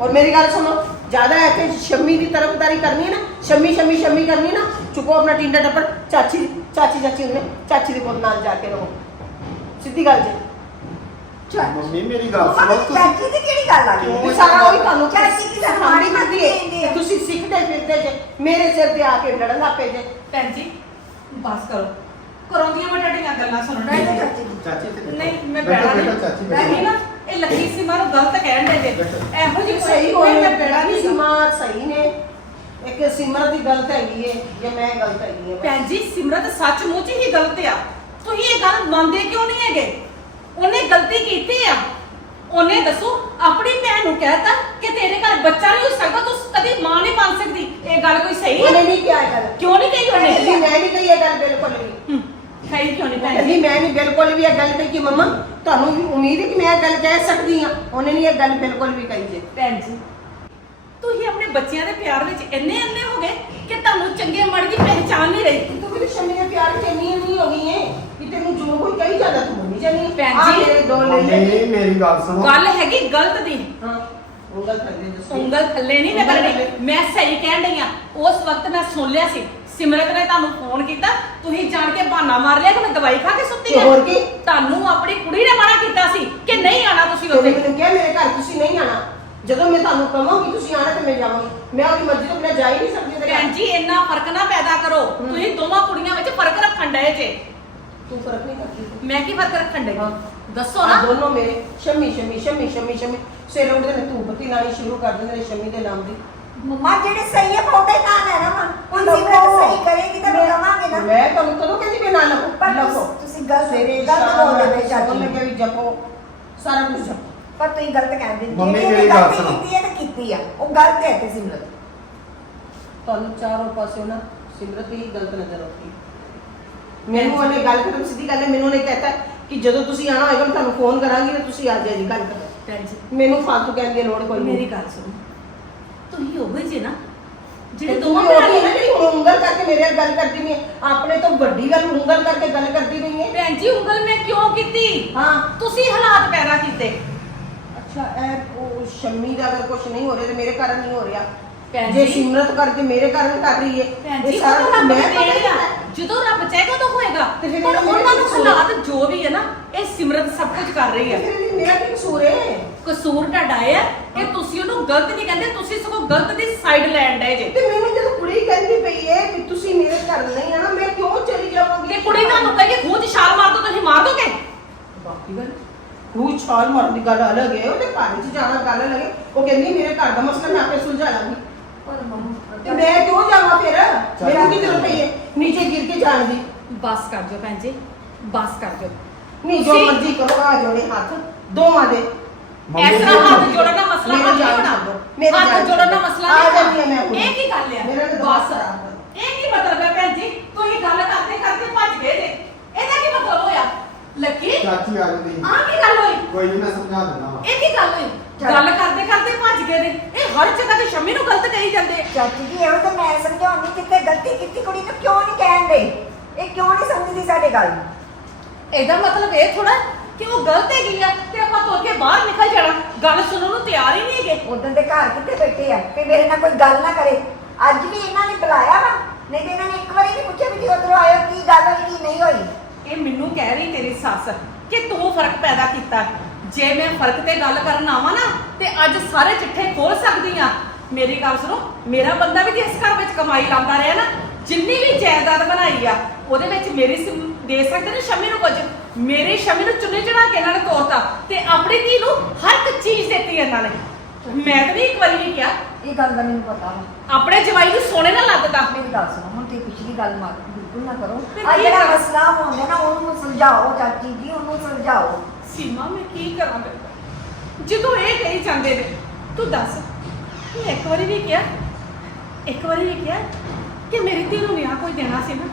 ਔਰ ਮੇਰੀ ਗੱਲ ਸੁਣੋ ਜ਼ਿਆਦਾ ਹੈ ਕਿ ਸ਼ੰਮੀ ਦੀ ਤਰਫਦਾਰੀ ਕਰਨੀ ਹੈ ਨਾ ਸ਼ੰਮੀ ਸ਼ੰਮੀ ਸ਼ੰਮੀ ਕਰਨੀ ਹੈ ਨਾ ਚੁੱਕੋ ਆਪਣਾ ਟਿੰਡਾ ਟੱਪਰ ਚਾਚੀ ਚਾਚੀ ਚਾਚੀ ਉਹਨੇ ਚਾਚੀ ਦੇ ਕੋਲ ਨਾਲ ਜਾ ਕੇ ਰਹੋ। ਸਿੱਧੀ ਗੱਲ ਜੀ। ਮੰਮੀ ਮੇਰੀ ਗੱਲ ਸੁਣੋ ਤੁਸੀਂ ਚਾਚੀ ਦੀ ਕਿਹੜੀ ਗੱਲ ਆ? ਗਈ ਸਾਰਾ ਉਹੀ ਤੁਹਾਨੂੰ ਚਾਚੀ ਦੀ ਤਾਂ ਸਿਖਾਉਂਦੀ ਮਾੜੀ ਫਿਰਦੀ ਹੈ। ਤੁਸੀਂ ਸਿੱਖਦੇ ਫਿਰਦੇ ਜੇ ਮੇਰੇ ਸਿਰ ਤੇ ਆ ਕੇ ਲੜਨ ਲੱਗ ਪਏ ਜੇ। ਭੈਣ ਜੀ ਬਸ ਕਰੋ। ਕਰਾਉਂਦੀਆਂ ਮੈਂ ਤੁਹਾਡੀਆਂ ਗੱਲਾਂ ਸੁਣਨ ਚਾਚੀ। ਚਾਚੀ ਨਹੀਂ ਮੈਂ ਬੈਠੋ, ਨਹੀਂ। ਚਾਚੀ ਮੈਂ ਬੈਠੋ। ਨਾ। ਇਹ ਲੱਕੀ ਸੀਮਾ ਨੂੰ ਗਲਤ ਕਹਿਣ ਦੇ ਜੇ। ਇਹੋ ਜਿਹੀ ਸਹੀ ਹੋਏ ਮੈਂ ਬੈਠਾ ਨਹੀਂ ਸੀਮਾ ਸਹੀ ਨੇ। ਇੱਕ ਸਿਮਰ ਦੀ ਗਲਤ ਹੈਗੀ ਏ ਜਾਂ ਮੈਂ ਗਲਤ ਹੈਗੀ ਏ ਭੈਣ ਜੀ ਸਿਮਰਤ ਸੱਚਮੁੱਚ ਹੀ ਗਲਤ ਆ। ਤੁਸੀਂ ਇਹ ਗੱਲ ਮੰਨਦੇ ਕਿਉਂ ਨਹੀਂ ਹੈਗੇ? ਉਹਨੇ ਗਲਤੀ ਕੀਤੀ ਆ। ਉਹਨੇ ਦੱਸੋ ਆਪਣੀ ਭੈਣ ਨੂੰ ਕਹਿਤਾ ਕਿ ਤੇਰੇ ਘਰ ਬੱਚਾ ਨਹੀਂ ਹੋ ਸਕਦਾ ਤੂੰ ਕਦੀ ਮਾਂ ਨਹੀਂ ਬਣ ਸਕਦੀ। ਇਹ ਗੱਲ ਕੋਈ ਸਹੀ ਉਹਨੇ ਨਹੀਂ ਕਿਹਾ ਇਹ ਗੱਲ। ਕਿਉਂ ਨਹੀਂ ਕਹੀ ਉਹਨੇ? ਮੈਂ ਨਹੀਂ ਕਹੀ ਇਹ ਗੱਲ ਬਿਲਕੁਲ ਵੀ। ਹੂੰ, ਕਹੀ ਕਿਉਂ ਨਹੀਂ ਭੈਣ ਕਹਿੰਦੀ ਜੀ? ਮੈਂ ਨਹੀਂ ਬਿਲਕੁਲ ਵੀ ਇਹ ਗੱਲ ਕਹੀ ਕਿ ਮੰਮਾ ਤੁਹਾਨੂੰ ਵੀ ਉਮੀਦ ਹੈ ਕਿ ਮੈਂ ਇਹ ਗੱਲ ਕਹਿ ਸਕਦੀ ਹਾਂ। ਉਹਨੇ ਨਹੀਂ ਇਹ ਗੱਲ ਬਿਲਕੁਲ ਵੀ ਕਹੀ ਜੇ। ਭੈਣ ਜੀ ਤੁਸੀਂ ਆਪਣੇ ਬੱਚਿਆਂ ਦੇ ਪਿਆਰ ਵਿੱਚ ਇੰਨੇ ਅੰਨੇ ਹੋ ਗਏ ਕਿ ਤੁਹਾਨੂੰ ਚੰਗੇ ਮਾੜੇ ਦੀ ਪਹਿਚਾਨ ਨਹੀਂ ਰਹੀ। ਤੂੰ ਵੀ ਸ਼ਮੀ ਦੇ ਪਿਆਰ ਚ ਇੰਨੀ ਨਹੀਂ ਹੋ ਗਈ ਏ ਕਿ ਤੈਨੂੰ ਜੋ ਕੋਈ ਕਹੀ ਜਾਂਦਾ ਤੂੰ ਮੰਨੀ ਜਾਨੀ ਭੈਣ ਆਹ ਜੀ, ਮੇਰੇ ਦੋ ਲੈ ਲੈ। ਮੰਮੀ ਮੇਰੀ ਗੱਲ ਸੁਣੋ। ਗੱਲ ਹੈਗੀ ਗਲਤ ਦੀ। ਹਾਂ ਉਹ ਗੱਲ ਕਰਦੇ ਦੱਸੋ। ਉਂਗਲ ਥੱਲੇ ਨਹੀਂ ਮੈਂ ਕਰਨੀ। ਮੈਂ ਸਹੀ ਕਹਿਣ ਡਈ ਆ। ਉਸ ਵਕਤ ਮੈਂ ਸੁਣ ਲਿਆ ਸੀ ਸਿਮਰਤ ਨੇ ਤੁਹਾਨੂੰ ਫੋਨ ਕੀਤਾ ਤੁਸੀਂ ਜਾਣ ਕੇ ਬਹਾਨਾ ਮਾਰ ਲਿਆ ਕਿ ਮੈਂ ਦਵਾਈ ਖਾ ਕੇ ਸੁੱਤੀ ਤੇ ਆ ਹੋਰ ਕੀ? ਤੁਹਾਨੂੰ ਆਪਣੀ ਕੁੜੀ ਨੇ ਮਨਾ ਕੀਤਾ ਸੀ ਕਿ ਨਹੀਂ ਆਣਾ ਤੁਸੀਂ ਉੱਥੇ? ਮੈਨੂੰ ਕਿਹਾ ਮੇਰੇ ਘਰ ਤੁਸੀਂ ਨਹੀਂ ਆਣਾ ਜਦੋਂ ਮੈਂ ਤੁਹਾਨੂੰ ਕਹਾਂਗੀ ਤੁਸੀਂ ਆਣਾ ਤੇ ਮੈਂ ਜਾਵਾਂਗੀ। ਮੈਂ ਆਪਣੀ ਮਰਜ਼ੀ ਤੋਂ ਬਿਨਾਂ ਜਾ ਹੀ ਨਹੀਂ ਸਕਦੀ ਉਹਦੇ ਭੈਣ ਘਰ। ਜੀ ਇੰਨਾ ਫ਼ਰਕ ਨਾ ਪੈਦਾ ਕਰੋ। ਤੁਸੀਂ ਦੋਵਾਂ ਕੁੜੀਆਂ ਵਿੱਚ ਫ਼ਰਕ ਰੱਖਣ ਡਏ ਜੇ। ਤੂੰ ਫ਼ਰਕ ਨਹੀਂ ਕਰਦੀ। ਮੈਂ ਕੀ ਫ਼ਰਕ ਰੱਖਣ ਡਈ? ਹਾਂ। ਦੱਸੋ ਆਹ ਨਾ ਦੋਨੋਂ ਮੇਰੇ ਸ਼ਮੀ ਸ਼ਮੀ ਸ਼ਮੀ ਸ਼ਮੀ ਸ਼ਮੀ। ਸਵੇਰੇ ਉੱਠਦੇ ਨੇ ਧੂਪ ਬੱਤੀ ਲਾਣੀ ਸ਼ੁਰੂ ਕਰ ਦਿੰਦੇ ਨੇ ਸ਼ਮੀ ਦੇ ਨਾਮ ਦੀ। ਮੰਮਾ ਜਿਹੜੇ ਸਹੀ ਹੈ ਬਹੁਤੇ ਤਾਂ ਹੈ ਨਾ ਮਾਂ ਹੁਣ ਸਿਮਰਤ ਸਹੀ ਕਰੇਗੀ ਤਾਂ ਲਵਾਂਗੇ ਨਾ। ਮੈਂ ਤੁਹਾਨੂੰ ਕਦੋਂ ਕਹਿੰਦੀ ਵੀ ਨਾ ਪਰ ਲਵੋ। ਤੁਸੀਂ- ਲਵੋ ਤੁਸੀਂ ਗਲਤ ਸਵੇਰੇ ਗਲਤ ਸ਼ਾਮ ਬੋਲਦੇ ਪਏ ਚਾਚੀ ਲੱਗੇ ਵੀ ਜਪੋ ਸਾਰਾ ਕੁਝ ਜਪੋ। ਪਰ ਤੁਸੀਂ ਗਲਤ ਕਹਿੰਦੇ ਨਹੀਂ ਮੰਮੀ ਜਿਹੜੀ ਗੱਲ ਸੁਣੋ। ਕੀਤੀ ਹੈ ਤਾਂ ਕੀਤੀ ਆ। ਉਹ ਗਲਤ ਹੈ ਤੇ ਸਿਮਰਤ। ਤੁਹਾਨੂੰ ਚਾਰੋਂ ਪਾਸੇ ਨਾ ਸਿਮਰਤ ਹੀ ਗਲਤ ਨਜ਼ਰ ਆਉਂਦੀ ਮੈਨੂੰ ਉਹਨੇ ਗੱਲ ਕਰਨ ਸਿੱਧੀ ਗੱਲ ਹੈ ਮੈਨੂੰ ਉਹਨੇ ਕਹਿਤਾ ਕਿ ਜਦੋਂ ਤੁਸੀਂ ਆਣਾ ਹੋਏਗਾ ਮੈਂ ਤੁਹਾਨੂੰ ਫੋਨ ਕਰਾਂਗੀ ਤੇ ਤੁਸੀਂ ਆ ਜਾਇਆ ਜੀ ਗੱਲ ਕਰੋ। ਭੈਣ ਜੀ। ਮੈਨੂੰ ਫਾਲਤੂ ਕਹਿਣ ਦੀ ਲੋੜ ਕੋਈ ਨਹੀਂ। ਮੇਰੀ ਗੱਲ ਸੁਣੋ। ਤੁਸੀਂ ਉਹ ਹੀ ਜੇ ਨਾ ਜਿਹੜੇ ਦੋਵਾਂ ਦੋਵਾਂ ਭੈਣਾਂ ਨੇ। ਜਿਹੜੀ ਹੁਣ ਉਂਗਲ ਕਰਕੇ ਮੇਰੇ ਨਾਲ ਗੱਲ ਕਰਦੀ ਨਹੀਂ ਹੈ, ਆਪਣੇ ਤੋਂ ਵੱਡੀ ਗੱਲ ਉਂਗਲ ਕਰਕੇ ਗੱਲ ਕਰਦੀ ਨਹੀਂ ਹੈ ਭੈਣ ਜੀ ਉਂਗਲ ਮੈਂ ਕਿਉਂ ਕੀਤੀ? ਹਾਂ। ਤੁਸੀਂ ਹਾਲਾਤ ਪੈਦਾ ਕੀਤੇ। ਅੱਛਾ ਇਹ ਉਹ ਸ਼ੰਮੀ ਦਾ ਅਗਰ ਕੁਝ ਨਹੀਂ ਹੋ ਰਿਹਾ ਤੇ ਮੇਰੇ ਕਾਰਨ ਨਹੀਂ ਹੋ ਰਿਹਾ। ਭੈਣ ਜੇ ਜੀ। ਸਿਮਰਤ ਕਰਕੇ ਮੇਰੇ ਕਾਰਨ ਕਰ ਰਹੀ ਹੈ ਭੈਣ ਜੀ ਸਾਰਾ ਉਹ ਕੁਛ ਰੱਬ ਮੈਂ ਦੀ ਦੇਣ ਆ। ਕਰਨਾ। ਜਦੋਂ ਰੱਬ ਚਾਹੇਗਾ ਤਾਂ ਹੋਏਗਾ। ਤੇ ਫਿਰ ਪਰ ਉਹਨਾਂ ਨੂੰ ਕਸੂਰ? ਹਾਲਾਤ ਜੋ ਵੀ ਹੈ ਨਾ ਇਹ ਸਿਮਰਤ ਸਭ ਕੁਝ ਕਰ ਰਹੀ ਹੈ। ਫਿਰ ਮੇਰਾ ਕੀ ਕਸੂਰ ਹੈ? ਕਸੂਰ ਤੁਹਾਡਾ ਇਹ ਹੈ ਕਿ ਤੁਸੀਂ ਉਹਨੂੰ ਗਲਤ ਨਹੀਂ ਕਹਿੰਦੇ ਤੁਸੀਂ ਸਗੋਂ ਗਲਤ ਦੀ ਸਾਈਡ ਲੈਣ ਡਏ ਜੇ। ਤੇ ਮੈਨੂੰ ਜਦੋਂ ਕੁੜੀ ਕਹਿੰਦੀ ਪਈ ਹੈ ਕਿ ਤੁਸੀਂ ਮੇਰੇ ਘਰ ਨਹੀਂ ਆਣਾ ਮੈਂ ਕਿਉਂ ਚਲੀ ਜਾਵਾਂਗੀ? ਕਿ ਕੁੜੀ ਤੁਹਾਨੂੰ ਕਹੇ ਕਿ ਖੂਹ 'ਚ ਛਾਲ ਮਾਰ ਦੋ ਤੁਸੀਂ ਮਾਰ ਦੋਗੇ? ਬਾਕੀ ਗੱਲ ਉਹ ਛਾਲ ਮਾਰਨ ਦੀ ਗੱਲ ਅਲੱਗ ਹੈ ਉਹਦੇ ਘਰ ਵਿੱਚ ਜਾਣਾ ਗੱਲ ਅਲੱਗ ਹੈ। ਉਹ ਕਹਿੰਦੀ ਮੇਰੇ ਘਰ ਦਾ ਮਸਲਾ ਮੈਂ ਆਪੇ ਸੁਲਝਾ ਲਾਂਗੀ। ਪਰ ਮੰਮਾ ਤੇ ਮੈਂ ਕਿਉਂ ਜਾਵਾਂ ਫਿਰ? ਮੈਨੂੰ ਕੀ ਜ਼ਰੂਰਤ ਪਈ ਹੈ? ਨੀਚੇ ਗਿਰ ਕੇ ਜਾਣ ਦੀ। ਬਸ ਕਰ ਜੋ ਭੈਣ ਜੀ ਬਸ ਕਰ ਜੋ ਨਹੀਂ ਜੋ ਤੁਸੀਂ- ਮਰਜ਼ੀ ਕਰੋ ਆ ਜੋੜੇ ਹੱਥ। ਦੋਵਾਂ ਦੇ। ਮੰਮੀ ਇਸ ਤਰ੍ਹਾਂ ਜੀ, ਹੱਥ ਜੋੜਨ ਦਾ ਮਸਲਾ ਮੇਰੀ ਹੱਲ ਨਹੀਂ ਜਾਨ ਹੋਣਾ ਛੱਡੋ, ਮੇਰੀ ਹੱਥ ਜਾਨ ਜੋੜਨ ਦਾ ਛੱਡੋ। ਮਸਲਾ ਆ ਨਹੀਂ ਜਾਂਦੀ ਹਾਂ ਮੈਂ ਹੁਣ। ਇਹ ਕੀ ਗੱਲ ਆ? ਮੇਰਾ ਤਾਂ ਦਿਮਾਗ ਬਸ ਖਰਾਬ ਹੈ। ਇਹ ਕੀ ਮਤਲਬ ਹੈ ਭੈਣ ਜੀ? ਤੁਸੀਂ ਗੱਲ ਕਰਦੇ ਕਰਦੇ ਭੱਜ ਗਏ ਜੇ। ਇਹਦਾ ਕੀ ਮਤਲਬ ਹੋਇਆ? ਲੱਕੀ? ਚਾਚੀ ਆ ਜਾਂਦੀ। ਆਹ ਕੀ ਗੱਲ ਹੋਈ? ਕੋਈ ਨਹੀਂ ਮੈਂ ਸਮਝਾ ਦਿੰਦਾ ਵਾ। ਇਹ ਕੀ ਗੱਲ ਹੋਈ? ਚੱਲ। ਗੱਲ ਕਰਦੇ ਕਰਦੇ ਭੱਜ ਗਏ ਨੇ। ਇਹ ਹਰ ਜਗ੍ਹਾ ਤੇ ਸ਼ਮੀ ਨੂੰ ਗਲਤ ਕਹੀ ਜਾਂਦੇ। ਚਾਚੀ ਜੀ ਇਹੋ ਤਾਂ ਮੈਂ ਸਮਝਾਉਂਦੀ ਕਿਤੇ ਗਲਤੀ ਕੀਤੀ ਕੁੜੀ ਨੂੰ ਕਿਉਂ ਨਹੀਂ ਕਹਿੰਦੇ ਇਹ ਕਿਉਂ ਨਹੀਂ ਸਮਝਦੀ ਸਾਡੇ ਗੱਲ ਨੂੰ? ਇਹਦਾ ਮਤਲਬ ਇਹ ਥੋੜਾ ਕਿ ਉਹ ਗਲਤ ਹੈਗੀ ਆ ਤੇ ਆਪਾਂ ਤੁਰ ਕੇ ਬਾਹਰ ਨਿਕਲ ਜਾਣਾ। ਗੱਲ ਸੁਣਨ ਨੂੰ ਤਿਆਰ ਹੀ ਨਹੀਂ ਹੈਗੇ। ਉਦੋਂ ਦੇ ਘਰ ਕਿੱਥੇ ਬੈਠੇ ਆ? ਕਿ ਮੇਰੇ ਨਾਲ ਕੋਈ ਗੱਲ ਨਾ ਕਰੇ। ਅੱਜ ਵੀ ਇਹਨਾਂ ਨੇ ਬੁਲਾਇਆ ਵਾ। ਨਹੀਂ ਤੇ ਇਹਨਾਂ ਨੇ ਇੱਕ ਵਾਰੀ ਨਹੀਂ ਪੁੱਛਿਆ ਵੀ ਉਧਰੋਂ ਆਇਓ ਕੀ ਗੱਲ ਹੋਈ ਕੀ ਨਹੀਂ ਹੋਈ? ਇਹ ਮੈਨੂੰ ਕਹਿ ਰਹੀ ਤੇਰੀ ਸੱਸ ਕਿ ਤੂੰ ਫ਼ਰਕ ਪੈਦਾ ਕੀਤਾ। ਜੇ ਮੈਂ ਫ਼ਰਕ ਤੇ ਗੱਲ ਕਰਨ ਆਵਾਂ ਨਾ ਤੇ ਅੱਜ ਸਾਰੇ ਚਿੱਠੇ ਖੋਲ ਸਕਦੀ ਆ। ਮੇਰੀ ਗੱਲ ਸੁਣੋ ਮੇਰਾ ਬੰਦਾ ਵੀ ਇਸ ਘਰ ਵਿੱਚ ਕਮਾਈ ਲਾਉਂਦਾ ਰਿਹਾ ਨਾ ਜਿੰਨੀ ਵੀ ਜਾਇਦਾਦ ਬਣਾਈ ਆ ਉਹਦੇ ਵਿੱਚ ਮੇਰੀ ਦੇ ਸਕਦੇ ਨੇ ਸ਼ਮੀ ਨੂੰ ਕੁਝ? ਮੇਰੀ ਸ਼ਮੀ ਨੂੰ ਚੁੰਨੀ ਚੜਾ ਕੇ ਇਹਨਾਂ ਨੇ ਤੋਰਤਾ ਤੇ ਆਪਣੀ ਧੀ ਨੂੰ ਹਰ ਇੱਕ ਚੀਜ਼ ਦਿੱਤੀ ਇਹਨਾਂ ਨੇ। ਮੈਂ ਤਾਂ ਨਹੀਂ ਇੱਕ ਵਾਰੀ ਵੀ ਕਿਹਾ ਇਹ ਗੱਲ ਦਾ ਮੈਨੂੰ ਪਤਾ ਵਾ। ਆਪਣੇ ਜਵਾਈ ਨੂੰ ਸੋਨੇ ਨਾਲ ਲੱਦਦਾ ਮੇਰੀ ਗੱਲ ਸੁਣੋ ਹੁਣ ਤੁਸੀਂ ਪਿਛਲੀ ਗੱਲ ਮਾਰ ਬਿਲਕੁਲ ਨਾ ਕਰੋ। ਆ ਜਿਹੜਾ? ਮਸਲਾ ਹੁੰਦਾ ਨਾ ਉਹਨੂੰ ਸੁਲਝਾਓ ਚਾਚੀ ਜੀ ਉਹਨੂੰ ਸੁਲਝਾਓ ਸੀਮਾ ਮੈਂ ਕੀ ਕਰਾਂ ਬੇਟਾ ਜਦੋਂ ਇਹ ਕਹੀ ਜਾਂਦੇ ਨੇ ਤੂੰ ਦੱਸ ਤੂੰ ਇੱਕ ਵਾਰੀ ਵੀ ਕਿਹਾ ਇੱਕ ਵਾਰੀ ਵੀ ਕਿਹਾ ਕਿ ਮੇਰੀ ਧੀ ਨੂੰ ਵਿਆਹ ਕੋਈ ਦੇਣਾ ਸੀ ਨਾ?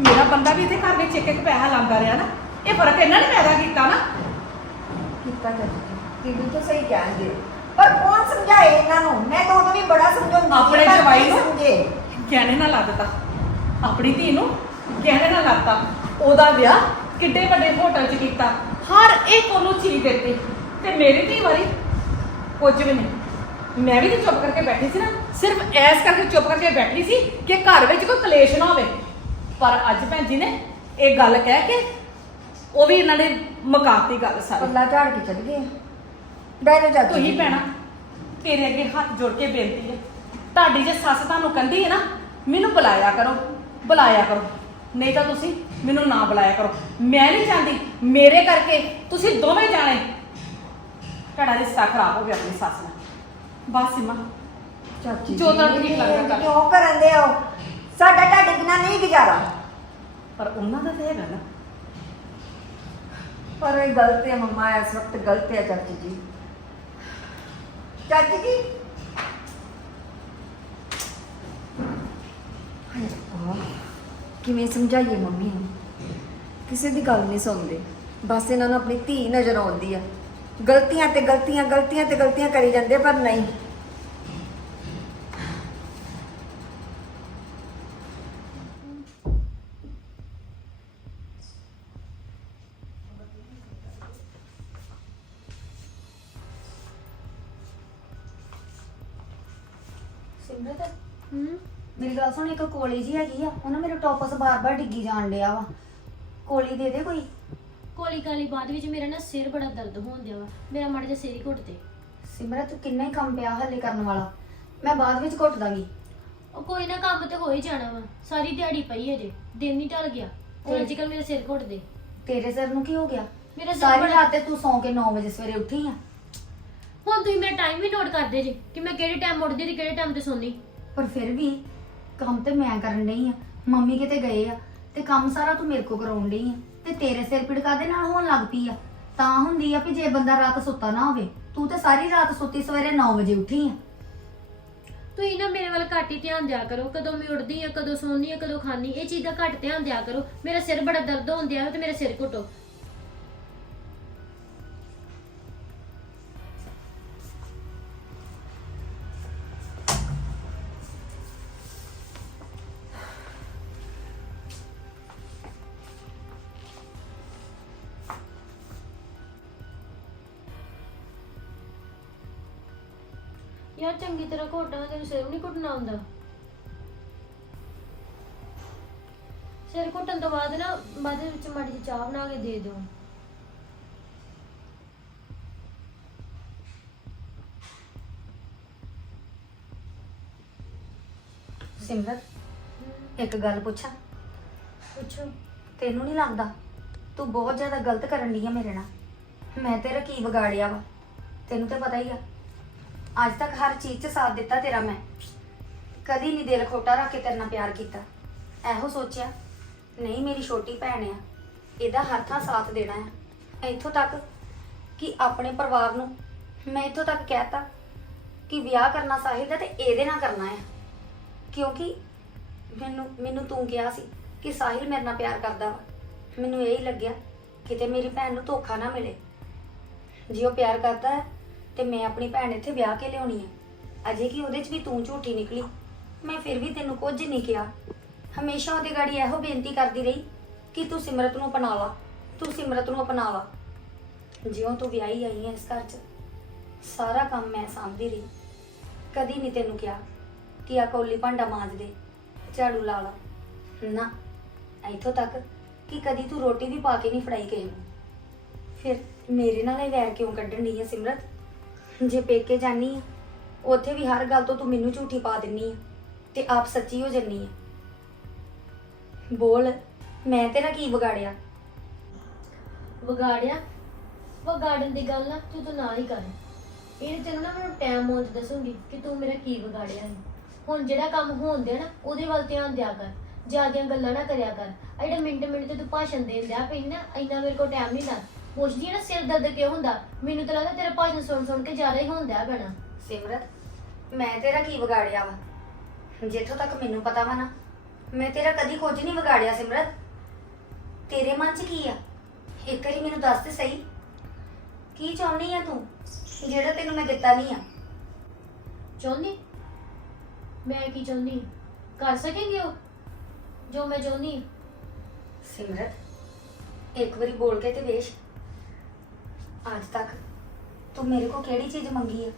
ਮੇਰਾ ਬੰਦਾ ਵੀ ਇੱਥੇ ਘਰ ਵਿੱਚ ਇੱਕ ਇੱਕ ਪੈਸਾ ਲਾਉਂਦਾ ਰਿਹਾ ਨਾ। ਇਹ ਫ਼ਰਕ ਇਹਨਾਂ ਨੇ ਪੈਦਾ ਕੀਤਾ ਨਾ। ਕੀਤਾ ਜੀ ਇਹ ਬਿਲਕੁਲ ਸਹੀ ਕਹਿੰਦੇ ਪਰ ਕੌਣ ਸਮਝਾਏ ਇਹਨਾਂ ਨੂੰ? ਮੈਂ ਤਾਂ ਉਦੋਂ ਵੀ ਬੜਾ ਸਮਝਾਉਂਦੀ ਆਪਣੇ ਜਵਾਈ ਨੂੰ? ਸਮਝੇ। ਗਹਿਣੇ ਨਾਲ ਲਾ ਦਿੱਤਾ। ਆਪਣੀ ਧੀ ਨੂੰ ਗਹਿਣੇ ਨਾਲ ਲਾਤਾ ਉਹਦਾ ਵਿਆਹ ਕਿੱਡੇ ਵੱਡੇ ਹੋਟਲ 'ਚ ਕੀਤਾ। ਹਰ ਇੱਕ ਉਹਨੂੰ ਚੀਜ਼ ਦਿੱਤੀ। ਤੇ ਮੇਰੀ ਧੀ ਵਾਰੀ ਕੁਝ ਵੀ ਨਹੀਂ। ਮੈਂ ਵੀ ਤਾਂ ਚੁੱਪ ਕਰਕੇ ਬੈਠੀ ਸੀ ਨਾ। ਸਿਰਫ ਐਸ ਕਰਕੇ ਚੁੱਪ ਕਰਕੇ ਬੈਠੀ ਸੀ ਕਿ ਘਰ ਵਿੱਚ ਕੋਈ ਕਲੇਸ਼ ਨਾ ਹੋਵੇ। ਪਰ ਅੱਜ ਭੈਣ ਜੀ ਨੇ ਇਹ ਗੱਲ ਕਹਿ ਕੇ ਉਹ ਵੀ ਇਹਨਾਂ ਨੇ ਮੁਕਾਤੀ ਗੱਲ ਸਾਰੀ। ਪੱਲਾ ਝਾੜ ਕੇ ਚੱਲ ਗਏ ਜਾ ਚਾਚੀ ਤੁਸੀਂ ਭੈਣਾ ਤੇਰੇ ਅੱਗੇ ਹੱਥ ਜੋੜ ਕੇ ਬੇਨਤੀ ਹੈ। ਤੁਹਾਡੀ ਜੇ ਸੱਸ ਤੁਹਾਨੂੰ ਕਹਿੰਦੀ ਹੈ ਨਾ ਮੈਨੂੰ ਬੁਲਾਇਆ ਕਰੋ ਬੁਲਾਇਆ ਕਰੋ। ਨਹੀਂ ਤਾਂ ਤੁਸੀਂ ਮੈਨੂੰ ਨਾ ਬੁਲਾਇਆ ਕਰੋ। ਮੈਂ ਨਹੀਂ ਚਾਹੁੰਦੀ। ਮੇਰੇ ਕਰਕੇ ਤੁਸੀਂ ਦੋਵੇਂ ਜਾਣੇ ਤੁਹਾਡਾ ਰਿਸ਼ਤਾ ਖਰਾਬ ਹੋ ਗਿਆ ਆਪਣੀ ਸੱਸ ਨਾਲ। ਬਸ ਸਿਮਾ ਚਾਚੀ ਜੋ ਤਾਂ ਜੀ, ਠੀਕ ਲੱਗਦਾ ਕਰ। ਕਿਉਂ ਕਰਨ ਦੇ ਹੋ? ਸਾਡਾ ਤੁਹਾਡੇ ਬਿਨਾਂ ਨਹੀਂ ਗੁਜ਼ਾਰਾ। ਪਰ ਉਹਨਾਂ ਦਾ ਤਾਂ ਹੈਗਾ ਨਾ। ਪਰ ਇਹ ਗਲਤ ਹੈ ਮੰਮਾ ਇਸ ਵਕਤ ਗਲਤ ਹੈ ਚਾਚੀ ਜੀ। ਚਾਚੀ ਜੀ। ਹਾਏ ਰੱਬਾ, ਕਿਵੇਂ ਸਮਝਾਈਏ ਮੰਮੀ? ਨੂੰ ਕਿਸੇ ਦੀ ਗੱਲ ਨਹੀਂ ਸੁਣਦੇ। ਬਸ ਇਹਨਾਂ ਨੂੰ ਆਪਣੀ ਧੀ ਨਜ਼ਰ ਆਉਂਦੀ ਆ। ਗਲਤੀਆਂ ਤੇ ਗਲਤੀਆਂ ਗਲਤੀਆਂ ਤੇ ਗਲਤੀਆਂ ਕਰੀ ਜਾਂਦੇ ਪਰ ਨਹੀਂ। ਕੋਲੀ ਜੀ ਹੈਗੀ ਆ ਉਹ ਨਾ ਮੇਰੇ ਟੋਪਸ ਬਾਰ-ਬਾਰ ਡਿੱਗੀ ਜਾਣ ਡਿਆ ਵਾ। ਕੋਲੀ ਦੇ ਦੇ ਕੋਈ? ਕੋਲੀ ਕਾਲੀ ਬਾਅਦ ਵਿੱਚ ਮੇਰਾ ਨਾ ਸਿਰ ਬੜਾ ਦਰਦ ਹੋਣ ਦਿਆ ਵਾ ਮੇਰਾ ਮਾੜਾ ਜਿਹਾ ਸਿਰ ਹੀ ਘੁੱਟਦੇ ਸਿਮਰਤ ਤੂੰ ਕਿੰਨਾ ਹੀ ਕੰਮ ਪਿਆ ਹੱਲੇ ਕਰਨ ਵਾਲਾ। ਮੈਂ ਬਾਅਦ ਵਿੱਚ ਘੁੱਟ ਦਾਂਗੀ। ਉਹ ਕੋਈ ਨਾ ਕੰਮ ਤੇ ਹੋ ਹੀ ਜਾਣਾ ਵਾ ਸਾਰੀ ਦਿਹਾੜੀ ਪਈ ਹੈ ਜੇ ਦਿਨ ਨਹੀਂ ਢਲ ਗਿਆ। ਤੇ- ਅੱਜ ਕੱਲ ਮੇਰਾ ਸਿਰ ਘੁੱਟਦੇ ਤੇਰੇ ਸਿਰ ਨੂੰ ਕੀ ਹੋ ਗਿਆ? ਮੇਰਾ ਸਿਰ ਸਾਰੀ ਬੜਾ- ਰਾਤ ਤੇ ਤੂੰ ਸੌਂ ਕੇ 9 ਵਜੇ ਸਵੇਰੇ ਉੱਠੀ ਆ। ਹੁਣ ਤੁਸੀਂ ਮੇਰਾ ਟਾਈਮ ਵੀ ਨੋਟ ਕਰਦੇ ਜੇ ਕਿ ਮੈਂ ਕਿਹੜੇ ਟਾਈਮ ਉੱਠਦੀ ਤੇ ਕਿਹੜੇ ਟਾਈਮ ਤੇ ਸੌਂਦੀ। ਪਰ ਫਿਰ ਵੀ ਕੰਮ ਤੇ ਮੈਂ ਕਰਨ ਡਈ ਆ, ਮੰਮੀ ਕਿਤੇ ਗਏ ਆ, ਤੇ ਕੰਮ ਸਾਰਾ ਤੂੰ ਮੇਰੇ ਕੋ ਕਰਾਉਣ ਡਈ ਆ, ਤੇ ਤੇਰੇ ਸਿਰ ਪੀੜ ਕਾਦੇ ਨਾਲ ਹੋਣ ਲੱਗ ਪਈ ਆ? ਤਾਂ ਹੁੰਦੀ ਆ ਵੀ ਜੇ ਬੰਦਾ ਰਾਤ ਸੁੱਤਾ ਨਾ ਹੋਵੇ, ਤੂੰ ਤੇ ਸਾਰੀ ਰਾਤ ਸੁੱਤੀ ਸਵੇਰੇ 9 ਵਜੇ ਉੱਠੀ ਆ। ਤੁਸੀਂ ਨਾ ਮੇਰੇ ਵੱਲ ਘੱਟ ਹੀ ਧਿਆਨ ਦਿਆ ਕਰੋ, ਕਦੋਂ ਮੈਂ ਉੱਠਦੀ ਆ, ਕਦੋਂ ਸੌਂਦੀ ਆ, ਕਦੋਂ ਖਾਂਦੀ, ਇਹ ਚੀਜ਼ਾਂ ਘੱਟ ਧਿਆਨ ਦਿਆ ਕਰੋ। ਮੇਰਾ ਸਿਰ ਬੜਾ ਦਰਦ ਹੁੰਦਿਆ ਤੇ ਮੇਰਾ ਸਿਰ ਘੁੱਟੋ। ਸਿਰ ਨਹੀਂ ਘੁੱਟਣਾ ਆਉਂਦਾ। ਸਿਰ ਘੁੱਟਣ ਤੋਂ ਬਾਅਦ ਨਾ ਬਾਅਦ ਦੇ ਵਿੱਚ ਮਾੜੀ ਜਿਹੀ ਚਾਹ ਬਣਾ ਕੇ ਦੇ ਦਿਓ। ਸਿਮਰਤ ਇੱਕ ਗੱਲ ਪੁੱਛਾਂ? ਪੁੱਛੋ। ਤੈਨੂੰ ਨਹੀਂ ਲੱਗਦਾ ਤੂੰ ਬਹੁਤ ਜ਼ਿਆਦਾ ਗਲਤ ਕਰਨ ਡਈ ਆ ਮੇਰੇ ਨਾਲ? ਮੈਂ ਤੇਰਾ ਕੀ ਵਿਗਾੜਿਆ ਵਾ? ਤੈਨੂੰ ਤਾਂ ਪਤਾ ਹੀ ਆ। ਅੱਜ ਤੱਕ ਹਰ ਚੀਜ਼ 'ਚ ਸਾਥ ਦਿੱਤਾ ਤੇਰਾ ਮੈਂ। ਕਦੀ ਨਹੀਂ ਦਿਲ ਖੋਟਾ ਰੱਖ ਕੇ ਤੇਰੇ ਨਾਲ ਪਿਆਰ ਕੀਤਾ। ਇਹੋ ਸੋਚਿਆ, ਨਹੀਂ ਮੇਰੀ ਛੋਟੀ ਭੈਣ ਆ, ਇਹਦਾ ਹਰ ਥਾਂ ਸਾਥ ਦੇਣਾ ਆ। ਇੱਥੋਂ ਤੱਕ ਕਿ ਆਪਣੇ ਪਰਿਵਾਰ ਨੂੰ ਮੈਂ ਇੱਥੋਂ ਤੱਕ ਕਹਿਤਾ ਕਿ ਵਿਆਹ ਕਰਨਾ ਸਾਹਿਲ ਦਾ ਤੇ ਇਹਦੇ ਨਾਲ ਕਰਨਾ ਆ। ਕਿਉਂਕਿ ਮੈਨੂੰ ਮੈਨੂੰ ਤੂੰ ਕਿਹਾ ਸੀ ਕਿ ਸਾਹਿਲ ਮੇਰੇ ਨਾਲ ਪਿਆਰ ਕਰਦਾ ਵਾ। ਮੈਨੂੰ ਇਹ ਹੀ ਲੱਗਿਆ ਕਿਤੇ ਮੇਰੀ ਭੈਣ ਨੂੰ ਧੋਖਾ ਨਾ ਮਿਲੇ। ਜੇ ਉਹ ਪਿਆਰ ਕਰਦਾ ਹੈ ਤੇ ਮੈਂ ਆਪਣੀ ਭੈਣ ਇੱਥੇ ਵਿਆਹ ਕੇ ਲਿਆਉਣੀ ਹੈ ਅਜੇ ਕਿ ਉਹਦੇ 'ਚ ਵੀ ਤੂੰ ਝੂਠੀ ਨਿਕਲੀ। ਮੈਂ ਫਿਰ ਵੀ ਤੈਨੂੰ ਕੁਝ ਨਹੀਂ ਕਿਹਾ। ਹਮੇਸ਼ਾ ਉਹਦੇ ਗਾੜੀ ਇਹੋ ਬੇਨਤੀ ਕਰਦੀ ਰਹੀ ਕਿ ਤੂੰ ਸਿਮਰਤ ਨੂੰ ਅਪਣਾ ਲਾ ਤੂੰ ਸਿਮਰਤ ਨੂੰ ਅਪਣਾ ਲਾ ਜਿਉਂ ਤੂੰ ਵਿਆਹੀ ਆਈ ਹੈ ਇਸ ਘਰ 'ਚ, ਸਾਰਾ ਕੰਮ ਮੈਂ ਸਾਂਭਦੀ ਰਹੀ। ਕਦੀ ਨਹੀਂ ਤੈਨੂੰ ਕਿਹਾ ਕਿ ਆ ਕੌਲੀ ਭਾਂਡਾ ਮਾਂਜ ਦੇ, ਝਾੜੂ ਲਾ ਲਾ। ਨਾ, ਇੱਥੋਂ ਤੱਕ ਕਿ ਕਦੀ ਤੂੰ ਰੋਟੀ ਵੀ ਪਾ ਕੇ ਨਹੀਂ ਫੜਾਈ ਕਿਸੇ ਨੂੰ। ਫਿਰ ਮੇਰੇ ਨਾਲ ਇਹ ਵੈਰ ਕਿਉਂ ਕੱਢਣ ਦੀ ਹੈ ਸਿਮਰਤ? ਜੇ ਪੇਕੇ ਜਾਨੀ ਆ, ਉੱਥੇ ਵੀ ਹਰ ਗੱਲ ਤੋਂ ਤੂੰ ਮੈਨੂੰ ਝੂਠੀ ਪਾ ਦਿੰਨੀ ਆ ਤੇ ਆਪ ਸੱਚੀ ਹੋ ਜੰਨੀ ਆ। ਬੋਲ, ਮੈਂ ਤੇਰਾ ਕੀ ਵਿਗਾੜਿਆ? ਵਿਗਾੜਿਆ? ਵਿਗਾੜਨ ਦੀ ਗੱਲ ਨਾ ਤੂੰ ਤਾਂ ਨਾ ਹੀ ਕਰ। ਇਹਨੇ ਤੈਨੂੰ ਨਾ ਮੈਨੂੰ ਟਾਈਮ ਮੋਜ ਦੱਸੂਗੀ ਕਿ ਤੂੰ ਮੇਰਾ ਕੀ ਵਿਗਾੜਿਆ ਹੈ ਹੁਣ ਜਿਹੜਾ ਕੰਮ ਹੋਣ ਦਿਆ ਨਾ, ਉਹਦੇ ਵੱਲ ਧਿਆਨ ਦਿਆ ਕਰ। ਜਿਆਦੀਆਂ ਗੱਲਾਂ ਨਾ ਕਰਿਆ ਕਰ। ਆ ਜਿਹੜੇ ਮਿੰਟ ਮਿੰਟ ਤੇ ਤੂੰ ਭਾਸ਼ਣ ਦੇਣ ਦਿਆ ਪਈ ਨਾ, ਇੰਨਾ ਮੇਰੇ ਕੋਲ ਟਾਈਮ ਨਹੀਂ ਲੱਗ। ਪੁੱਛਦੀ ਆ ਨਾ ਸਿਰ ਦਰਦ ਕਿਉਂ ਹੁੰਦਾ? ਮੈਨੂੰ ਤਾਂ ਲੱਗਦਾ ਤੇਰਾ ਭਾਸ਼ਣ ਸੁਣ ਸੁਣ ਕੇ ਜ਼ਿਆਦਾ ਹੀ ਹੁੰਦਾ ਪੈਣਾ ਸਿਮਰਤ ਮੈਂ ਤੇਰਾ ਕੀ ਵਿਗਾੜਿਆ ਵਾ? ਜਿੱਥੋਂ ਤੱਕ ਮੈਨੂੰ ਪਤਾ ਵਾ ਨਾ ਮੈਂ ਤੇਰਾ ਕਦੀ ਕੁਝ ਨਹੀਂ ਵਿਗਾੜਿਆ ਸਿਮਰਤ। ਤੇਰੇ ਮਨ 'ਚ ਕੀ ਆ? ਇੱਕ ਵਾਰੀ ਮੈਨੂੰ ਦੱਸ ਤੇ ਸਹੀ। ਕੀ ਚਾਹੁੰਦੀ ਆ ਤੂੰ? ਜਿਹੜਾ ਤੈਨੂੰ ਮੈਂ ਦਿੱਤਾ ਨਹੀਂ ਆ। ਚਾਹੁੰਦੀ? ਮੈਂ ਕੀ ਚਾਹੁੰਦੀ? ਕਰ ਸਕੇਂਗੇ ਉਹ? ਜੋ ਮੈਂ ਚਾਹੁੰਦੀ। ਸਿਮਰਤ ਇੱਕ ਵਾਰੀ ਬੋਲ ਕੇ ਤੇ ਵੇਸ਼ ਅੱਜ ਤੱਕ ਤੂੰ ਮੇਰੇ ਕੋਲ ਕਿਹੜੀ ਚੀਜ਼ ਮੰਗੀ ਆ?